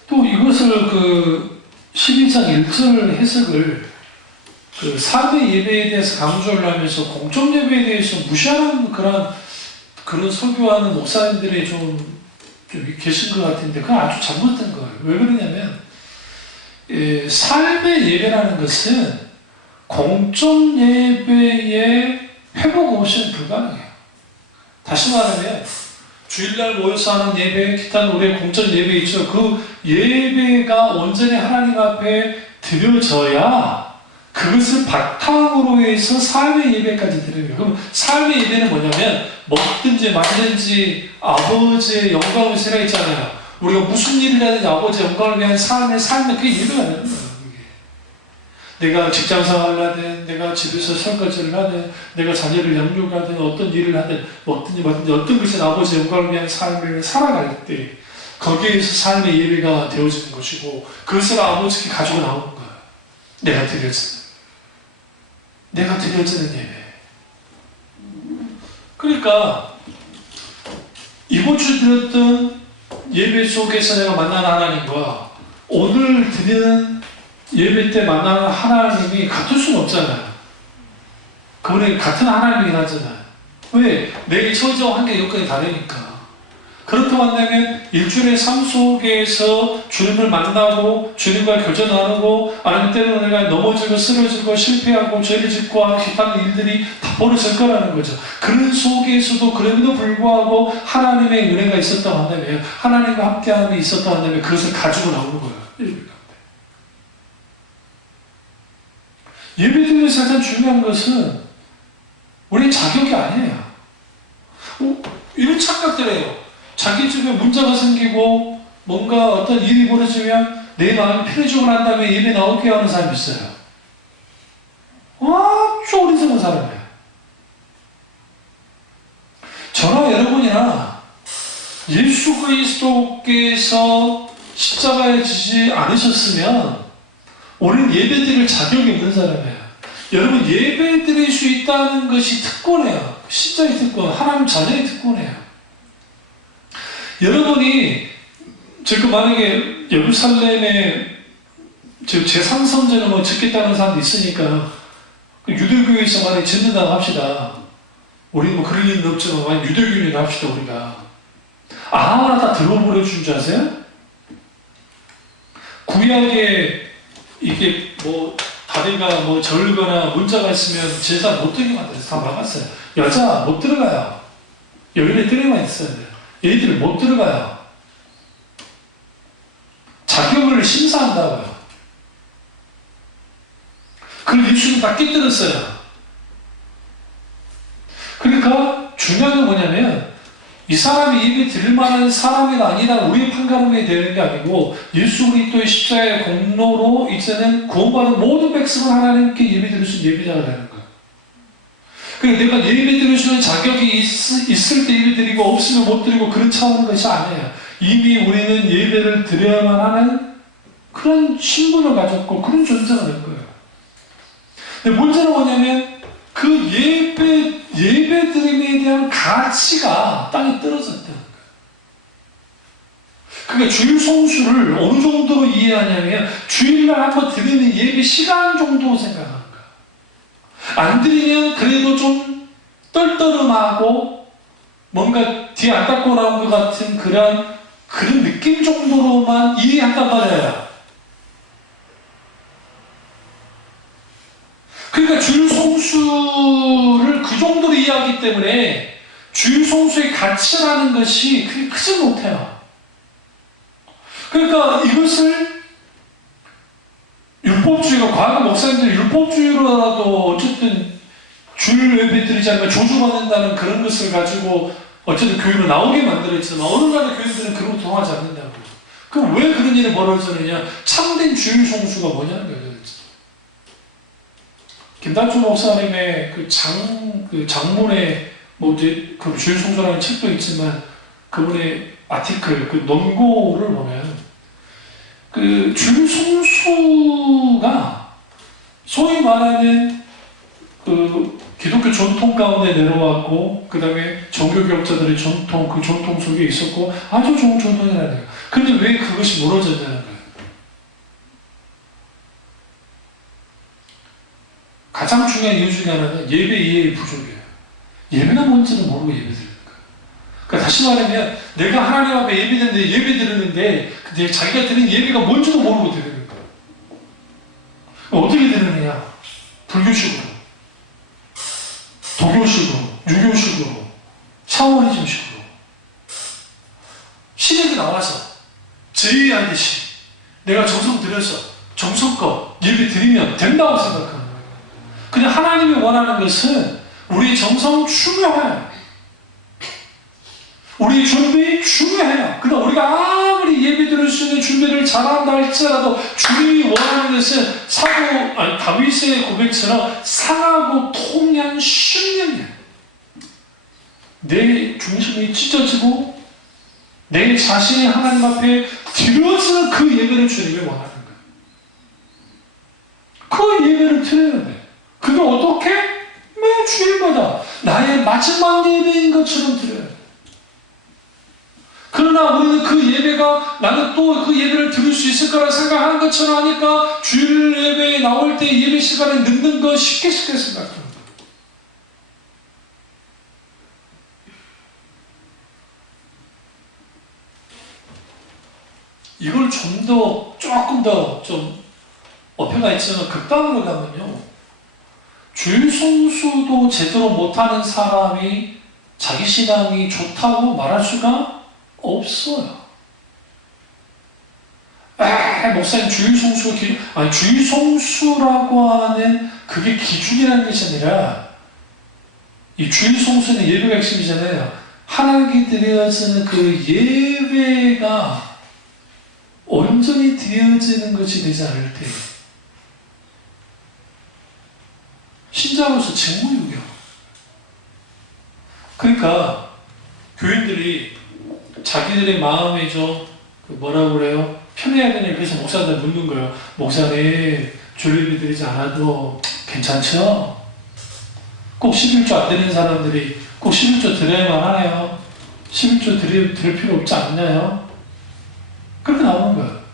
또 이것을 12장 1절 해석을 삶의 예배에 대해서 강조를 하면서 공적 예배에 대해서 무시하는 그런 설교하는 목사님들이 좀 계신 것 같은데 그건 아주 잘못된 거예요. 왜 그러냐면 삶의 예배라는 것은 공적 예배의 회복 없이는 불가능해요. 다시 말하면 주일날 모여서 하는 예배, 기타 우리의 공적 예배 있죠. 그 예배가 온전히 하나님 앞에 드려져야 그것을 바탕으로 해서 삶의 예배까지 드립니다. 그럼 삶의 예배는 뭐냐면 먹든지 마시든지 아버지의 영광을 생각했잖아요. 우리가 무슨 일을 하든지 아버지의 영광을 위한 삶의 그게 예배가 되는 거예요. 내가 직장생활을 하든 내가 집에서 설거지를 하든 내가 자녀를 양육하든 어떤 일을 하든 먹든지 마든지 어떤 것이 아버지의 영광을 위한 삶을 살아갈 때 거기에서 삶의 예배가 되어지는 것이고 그것을 아버지께 가지고 나오는 거예요. 내가 드려지는 예배. 그러니까 이번 주 드렸던 예배 속에서 내가 만난 하나님과 오늘 드리는 예배 때 만나는 하나님이 같을 수는 없잖아요. 그분이 같은 하나님이긴 하잖아요. 왜? 내 처지와 환경 여건이 다르니까. 그렇다고 한다면 일주일의 삶 속에서 주님을 만나고 주님과 교제 나누고 아니면 때로는 내가 넘어지고 쓰러지고 실패하고 죄를 짓고 기타 일들이 다 벌어질 거라는 거죠. 그런 속에서도 그럼에도 불구하고 하나님의 은혜가 있었다고 한다면 하나님과 함께함이 있었다고 한다면 그것을 가지고 나오는 거예요. 예배드리면서 가장 중요한 것은 우리의 자격이 아니에요. 이런 착각들이에요. 자기 집에 문제가 생기고 뭔가 어떤 일이 벌어지면 내 마음이 편해지고 난 다음에 예배 나오게 하는 사람이 있어요. 아주 어리석은 사람이에요. 저나 여러분이나 예수 그리스도께서 십자가에 지지 않으셨으면 우리는 예배드릴 자격이 없는 사람이에요. 여러분, 예배드릴 수 있다는 것이 특권이에요. 십자의 특권, 하나님 자녀의 특권이에요. 여러분이 지금 만약에 예루살렘에 제3성전을 뭐 짓겠다는 사람도 있으니까 유대교에서 만약에 짓는다고 합시다. 우리는 뭐 그럴 일은 없지만 만약 유대교인이라 합시다. 우리가 아무나 다 들어버려 준 줄 아세요? 구약에 이게 뭐 다리가 뭐 절거나 문자가 있으면 제사 못 들게 만들어서 다 막았어요. 여자 못 들어가요. 여인의 뜰에만 있어야 돼요. 얘들이 못 들어가요. 자격을 심사한다고요. 그걸 예수는 다 깨뜨렸어요. 그러니까 중요한 건 뭐냐면 이 사람이 예배 드릴 만한 사람이나 아니다 우리의 판가름이 되는 게 아니고 예수 그리스도의 십자가의 공로로 이제는 구원받은 모든 백성을 하나님께 예배 드릴 수 있는 예배자가 되는 거예요. 그러니까 내가 예배 드릴 수 있는 자격이 있을 때 예배 드리고 없으면 못 드리고 그런 차원의 것이 아니에요. 이미 우리는 예배를 드려야만 하는 그런 신분을 가졌고 그런 존재가 된 거예요. 근데 문제는 뭐냐면 그 예배 드림에 대한 가치가 땅에 떨어졌다는 거예요. 그러니까 주일 성수를 어느 정도로 이해하냐면 주일날 한번 드리는 예배 시간 정도 생각하는 거예요. 안 드리면 그래도 좀 떨떠름하고 뭔가 뒤에 안 닦고 나온 것 같은 그런 느낌 정도로만 이해한단 말이에요. 그러니까 주일 성수를 그 정도로 이해하기 때문에 주일 성수의 가치라는 것이 그렇게 크지 못해요. 그러니까 이것을 율법주의가 과거 목사님들이 율법주의로라도 어쨌든 주일 예배 드리지 않으면 저주받는다는 그런 것을 가지고 어쨌든 교회로 나오게 만들었지만 어느 나라 교회들은 그런 거 통하지 않는다고. 그럼 왜 그런 일이 벌어지느냐? 참된 주일 성수가 뭐냐는 거예요. 김달주 목사님의 장문의 뭐 이제 그 주일 성수라는 책도 있지만 그분의 아티클 그 논고를 보면 그 주일 성수가 소위 말하는 그 기독교 전통 가운데 내려왔고 그 다음에 종교개혁자들의 전통 그 전통 속에 있었고 아주 좋은 전통이라는 거예요. 그런데 왜 그것이 무너졌냐는 거예요. 가장 중요한 이유 중에 하나는 예배 이해의 부족이에요. 예배가 뭔지는 모르고 예배 드리는 거예요. 그러니까 다시 말하면 내가 하나님 앞에 예배 드리는데 근데 자기가 드리는 예배가 뭔지도 모르고 드리는 거예요. 어떻게 드리느냐? 불교식으로, 도교식으로, 유교식으로, 샤머니즘식으로 신에게 나와서 제의하듯이 내가 정성 들여서 정성껏 예배 드리면 된다고 생각하는 거예요. 그냥 하나님이 원하는 것은 우리의 정성 중요해요. 우리의 준비 중요해요. 그러나 우리가 아무리 예배 드릴 수 있는 준비를 잘한다 할지라도 주님이 원하는 것은 다윗의 고백처럼 상하고 통한 심령이에요. 내 중심이 찢어지고 내 자신이 하나님 앞에 드려지는 그 예배를 주님이 원하는 거예요. 그 예배를 드려야 돼요. 그게 어떻게? 매 주일마다 나의 마지막 예배인 것처럼 드려야 돼. 그러나 우리는 그 예배가 나는 또 그 예배를 드릴 수 있을 거라 생각하는 것처럼 하니까 주일 예배에 나올 때 예배 시간에 늦는 거 쉽게 생각하는 거예요. 이걸 조금 더 어폐가 있지만 극단으로 가면요. 주일 성수도 제대로 못하는 사람이 자기 신앙이 좋다고 말할 수가 없어요. 목사님 주일 성수라고 하는 그게 기준이라는 것이 아니라 이 주일 성수는 예배가 핵심이잖아요. 하나님께 드려지는 그 예배가 온전히 드려지는 것이 되지 않을 때 신자로서 직무유기야. 그러니까 교인들이 자기들의 마음에 좀 뭐라고 그래요? 편해야 되냐. 그래서 목사한테 묻는 거예요. 목사님, 주일비 드리지 않아도 괜찮죠? 꼭 11조 안 드리는 사람들이 꼭 11조 드려야만 하나요? 11조 드릴 필요 없지 않나요? 그렇게 나오는 거예요.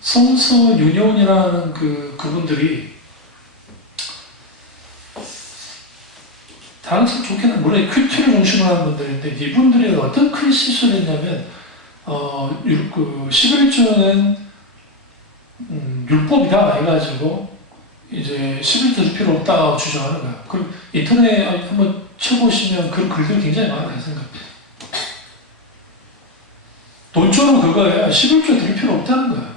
성서 윤여원이라는 그분들이 다른 참 좋게는 물론 큐티를 중심으로 하는 분들인데 이분들이 어떤 큰 실수를 했냐면 11조는 율법이다 해가지고 이제 11조 줄 필요 없다고 주장하는 거야. 그럼 인터넷에 한번 쳐보시면 그런 글들이 굉장히 많아요. 생각해. 논조는 그거예요. 11조 드릴 필요 없다는 거예요.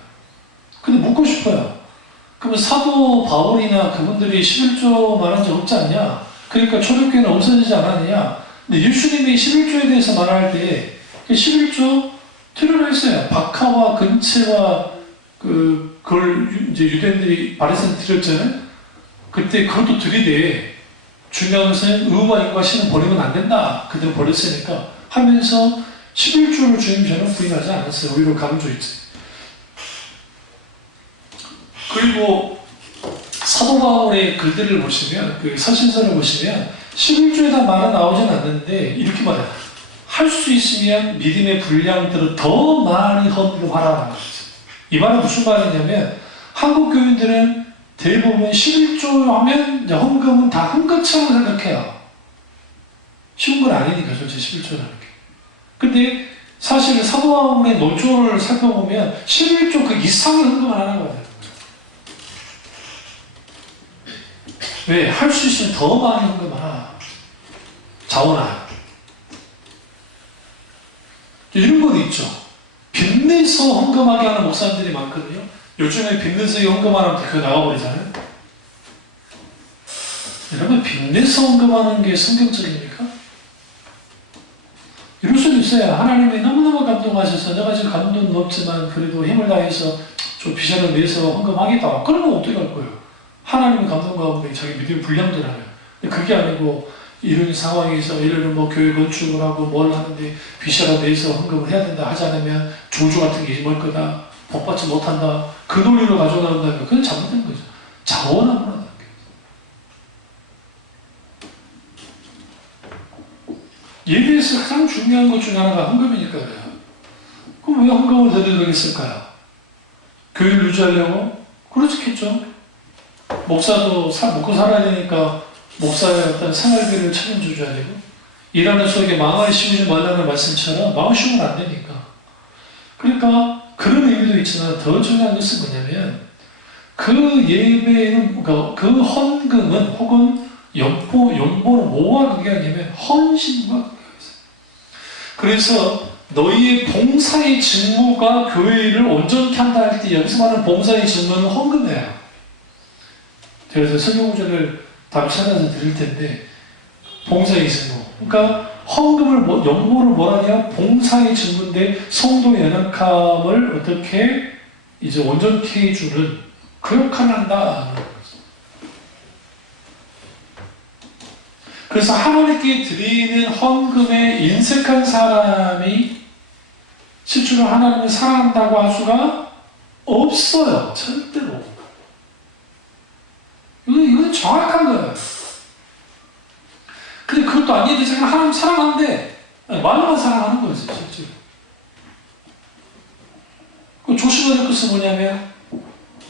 근데 묻고 싶어요. 그러면 사도 바울이나 그분들이 11조 말한 적 없지 않냐? 그러니까 초대교회는 없어지지 않았느냐? 근데 예수님이 11조에 대해서 말할 때 11조 틀어져 있어요. 박하와 근체와 그걸 이제 유대인들이 바리새인 드렸잖아요. 그때 그것도 드리되 중요한 것은 의와 인과 신은 버리면 안 된다. 그대로 버렸으니까 하면서 11조를 주님 저는 부인하지 않았어요. 오히려 강조했지. 그리고 사도 바울의 글들을 보시면 그 서신서를 보시면 11조에다 말은 나오진 않는데 이렇게 말해요. 할 수 있으면 믿음의 분량들을 더 많이 헌금하라. 이 말은 무슨 말이냐면 한국 교인들은 대부분 11조 하면 이제 헌금은 다 헌금처럼 생각해요. 쉬운 건 아니니까 솔직히 11조라는 게. 근데 사실 사도 바울의 노조를 살펴보면 11조 그 이상의 헌금을 하는 거예요. 왜? 할 수 있으면 더 많이 헌금하라. 자원하라. 이런 건 있죠. 빚내서 헌금하게 하는 목사님들이 많거든요. 요즘에 빚내서 헌금하면 그거 나가버리잖아요. 여러분, 빚내서 헌금하는 게 성경적입니까? 이럴 수도 있어요. 하나님이 너무너무 감동하셔서 내가 지금 감동은 없지만 그래도 힘을 다해서 좀 빚을 내서 헌금하겠다. 그러면 어떻게 할 거예요? 하나님의 감동 가운데 자기 믿음의 분량들하면. 그게 아니고 이런 상황에서 예를 들면 뭐 교회 건축을 하고 뭘 하는데 빚이라도 내서 헌금을 해야 된다 하지 않으면 저주 같은 게 임할 거다. 복받지 못한다. 그 논리로 가져나온다면 그건 잘못된 거죠. 자원함으로 하는 게. 예배에서 가장 중요한 것 중에 하나가 헌금이니까 그래요. 그럼 왜 헌금을 드리겠을까요? 교회를 유지하려고? 그렇겠죠. 목사도 먹고 살아야 되니까 목사의 어떤 생활비를 책임져줘야 되고 일하는 소에게 망을 씌우지 말라는 말씀처럼 망을 씌우면 안 되니까. 그러니까 그런 의미도 있지만 더 중요한 것은 뭐냐면 그 예배는 그 헌금은 혹은 연보는 뭐와 그게 아니면 헌신과 그게 있어요. 그래서 너희의 봉사의 직무가 교회를 온전케 한다 할 때 여기서 말하는 봉사의 직무는 헌금이에요. 그래서 성경구절을 답을 찾아서 드릴 텐데 봉사의 직무. 그러니까 헌금을 연보를 뭐라냐? 봉사의 직무인데 성도의 연약함을 어떻게 이제 온전케 해주는 그 역할을 한다. 그래서 하나님께 드리는 헌금에 인색한 사람이 실제로 하나님을 사랑한다고 할 수가 없어요. 절대로. 이건 정확한 거예요. 근데 그것도 아닌데 제가 하나님 사랑하는데 말로만 사랑하는 거지 실제로. 그 조심해야 될 것은 뭐냐면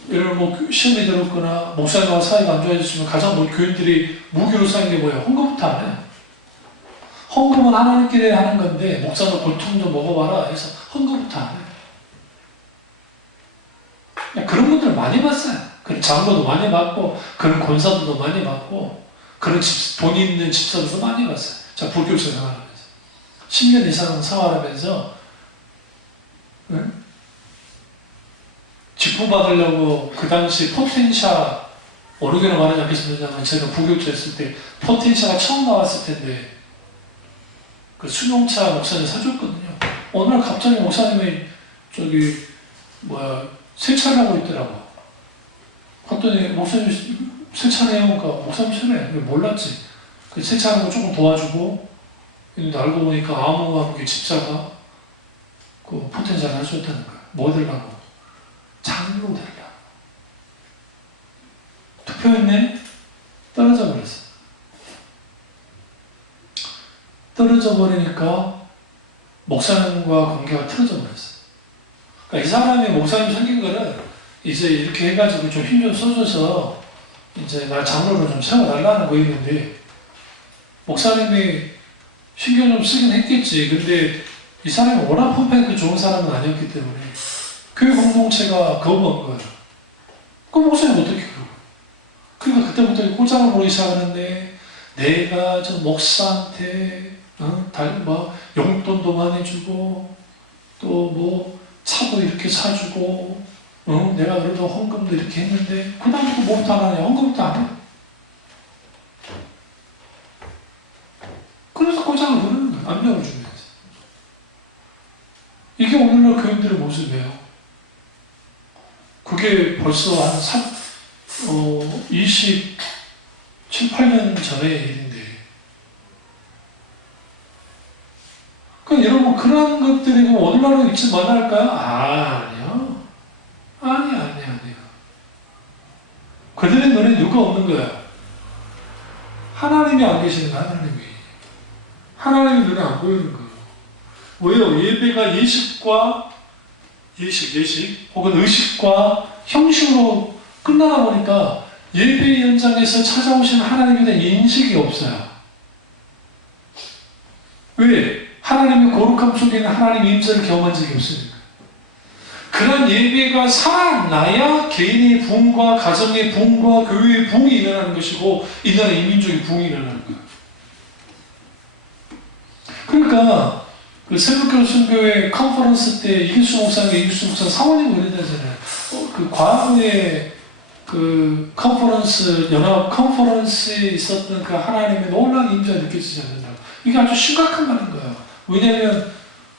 예를 들어 뭐 시험이 들었거나 목사님과 사이가 안 좋아졌으면 가장 교인들이 무기로 쌓인 게 뭐예요? 헌금부터 안 해요. 헌금은 하나님께 하는 건데 목사가 고통 좀 먹어봐라 해서 헌금부터 안 해요. 그런 분들 많이 봤어요. 그런 장로도 많이 봤고 그런 권사들도 많이 봤고 그런 돈 있는 집사들도 많이 봤어요. 자, 불교에서 생활하면서 10년 이상 생활하면서 응? 직분 받으려고 그 당시 포텐샤 어느 개나 말하지 않겠습니다만 제가 부교체 했을 때 포텐샤가 처음 나왔을 텐데 그 수용차 목사님 사줬거든요. 어느 날 갑자기 목사님이 세차를 하고 있더라고. 갔더니 목사님 세차를 해오니까 목사님 싫어해. 몰랐지. 그 세차하는 거 조금 도와주고, 근데 알고 보니까 아무하고 집사가 그 포텐셜을 해줬다는 거야. 뭐 되려고? 장로 되려고. 투표했네? 떨어져 버렸어. 떨어져 버리니까 목사님과 관계가 틀어져 버렸어. 그러니까 이 사람이 목사님 생긴 거는 이제 이렇게 해가지고 좀 힘 좀 써줘서 이제 나 장로를 좀 세워달라는 거였는데, 목사님이 신경 좀 쓰긴 했겠지. 근데 이 사람이 워낙 퍼펙트 좋은 사람은 아니었기 때문에 교회 공동체가 거부한 거야. 그 목사님 어떻게 그러고. 그러니까 그때부터 꼴짝을 모르기 시작하는데, 내가 저 목사한테 뭐 용돈도 많이 주고 또 뭐 차도 이렇게 사주고 내가 그래도 헌금도 이렇게 했는데 그 다음부터 뭐부터 안 하냐? 헌금부터 안 해. 그래서 꼴짝을 모르는 거야. 안면을 주면서. 이게 오늘날 교인들의 모습이에요. 그게 벌써 한 27, 8년 전의 일인데. 그러니까 여러분, 그런 것들이 오늘날로 있지 못할까요? 아니요. 아니야. 그들의 눈에 누가 없는 거야? 하나님이 안 계시는 거야, 하나님이. 하나님의 눈에 안 보이는 거예요. 왜요? 예배가 예식 혹은 의식과 형식으로 끝나다 보니까 예배 현장에서 찾아오신 하나님에 대한 인식이 없어요. 왜? 하나님의 거룩함 속에 있는 하나님의 임재를 경험한 적이 없으니까. 그런 예배가 살아나야 개인의 부흥과 가정의 부흥과 교회의 부흥이 일어나는 것이고, 이 나라 인민족의 부흥이 일어나는 거예요. 그러니까 그 새벽교순교회 컨퍼런스 때 이기수 목사님 사모님 그랬잖아요. 그 과거에 그 컨퍼런스, 연합 컨퍼런스에 있었던 그 하나님의 놀라운 임재가 느껴지지 않는다고. 이게 아주 심각한 말인 거예요. 왜냐하면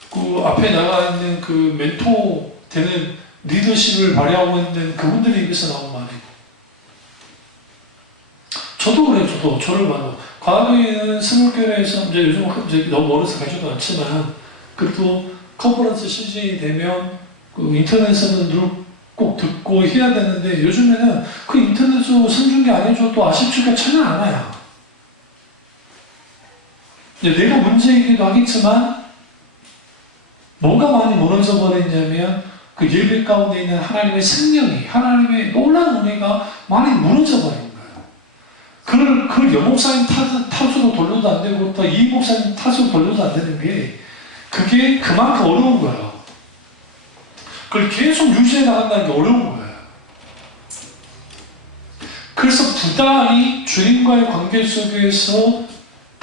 그 앞에 나가 있는 그 멘토 되는 리더십을 발휘하고 있는 그분들의 입에서 나온 말이고. 저도 그래요. 저를 봐도. 과거에는 스물교회에서 이제 요즘 이제 너무 멀어서 가지도 않지만, 그래도 컨퍼런스 시즌이 되면 그 인터넷에서는 늘 꼭 듣고 해야 되는데, 요즘에는 그 인터넷으로 생중계 안 해줘도 아쉽지가 전혀 않아요. 내가 문제이기도 하겠지만, 뭐가 많이 무너져 버렸냐면, 그 예배 가운데 있는 하나님의 생명이, 하나님의 놀라운 은혜가 많이 무너져 버린 거예요. 그걸 여목사님 탓으로 돌려도 안 되고, 또 이 목사님 탓으로 돌려도 안 되는 게, 그게 그만큼 어려운 거예요. 그걸 계속 유지해 나간다는 게 어려운 거예요. 그래서 부단히 주님과의 관계 속에서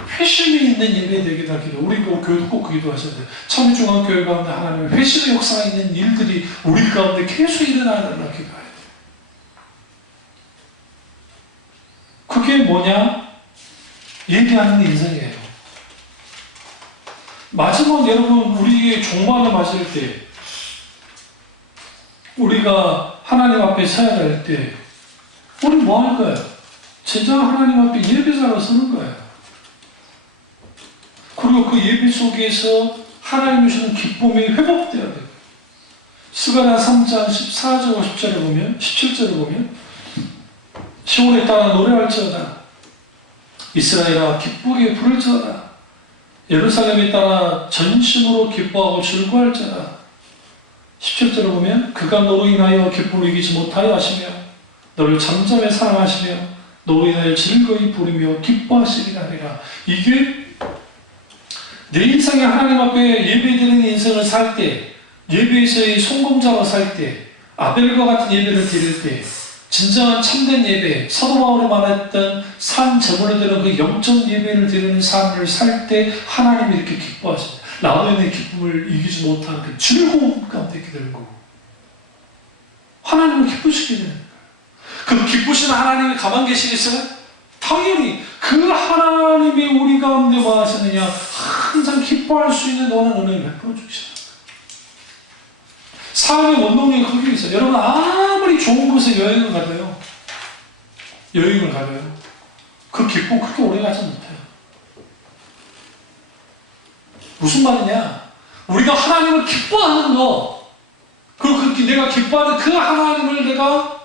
회심이 있는 예배 되게 하기를, 우리 교회도 꼭 그 기도하셨는데, 참여중앙교회 가운데 하나님의 회심의 역사가 있는 일들이 우리 가운데 계속 일어나는 기도해야 돼요. 그게 뭐냐? 얘기하는 인생이에요. 마지막 여러분, 우리의 종말을 맞을 때, 우리가 하나님 앞에 서야 될 때, 우리 뭐 할 거예요? 진정 하나님 앞에 예배자로 서는 거예요. 그리고 그 예배 속에서 하나님이 주는 기쁨이 회복되어야 돼요. 스가랴 3장 14절 50절에 보면, 17절에 보면, 시온에 따라 노래할지어다. 이스라엘아 기쁘게 부를지어다. 예루살렘에 따라 전심으로 기뻐하고 즐거워할지어다. 17절에 보면, 그가 너로 인하여 기쁨을 이기지 못하여 하시며 너를 잠잠에 사랑하시며 너로 인하여 즐거이 부르며 기뻐하시리라 하리라. 이게 내 인생에 하나님 앞에 예배드리는 인생을 살 때, 예배에서의 성공자로 살 때, 아벨과 같은 예배를 드릴 때, 진정한 참된 예배, 사도 바울이 말했던 산 제물로 드리는 그 영적 예배를 드리는 삶을 살 때 하나님이 이렇게 기뻐하십니다. 나로 인해 기쁨을 이기지 못하는 그 즐거움 가운데 있게 되는 거고, 하나님을 기쁘시게 되는 거예요. 그 기쁘신 하나님이 가만 계시겠어요? 당연히 그 하나님이 우리 가운데 뭐 하시느냐, 항상 기뻐할 수 있는 너는 은혜를 베풀어 주시다. 삶의 원동력이 거기 있어요. 여러분, 아무리 좋은 곳에 여행을 가도요, 그 기쁨 그렇게 오래 가지 못해요. 무슨 말이냐? 우리가 하나님을 기뻐하는 거, 그리고 그렇게 내가 기뻐하는 그 하나님을 내가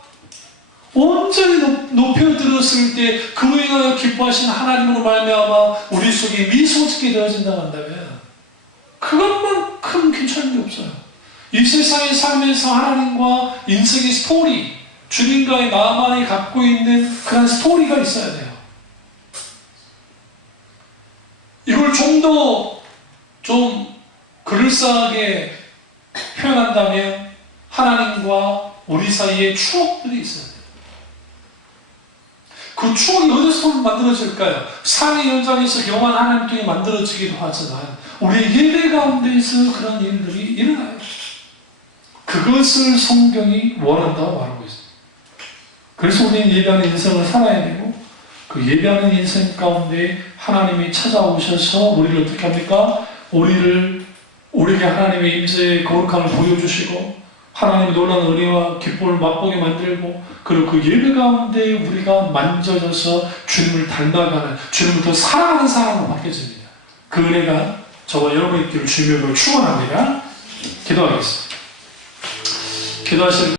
온전히 높여들었을 때 그로 인하여 기뻐하신 하나님으로 말미암아 우리 속에 미소 짓게 되어진다고 한다면 그것만큼 괜찮은 게 없어요. 이 세상에 살면서 하나님과 인생의 스토리, 주님과의 나만이 갖고 있는 그런 스토리가 있어야 돼요. 이걸 좀 더 그럴싸하게 표현한다면 하나님과 우리 사이에 추억들이 있어야 돼요. 그 추억이 어디서 만들어질까요? 삶의 현장에서 경험한 하나님 통해 만들어지기도 하지만 우리의 예배 가운데에서 그런 일들이 일어나요. 그것을 성경이 원한다고 말하고 있습니다. 그래서 우리는 예배하는 인생을 살아야 되고 그 예배하는 인생 가운데 하나님이 찾아오셔서 우리를 어떻게 합니까? 우리에게 하나님의 임재의 거룩함을 보여주시고 하나님의 놀라운 은혜와 기쁨을 맛보게 만들고 그리고 그 예배 가운데 우리가 만져져서 주님을 닮아가는, 주님을 더 사랑하는 사람으로 바뀌어집니다. 그 은혜가 저와 여러분의 길을 주님으로 축원합니다. 기도하겠습니다. 기도하실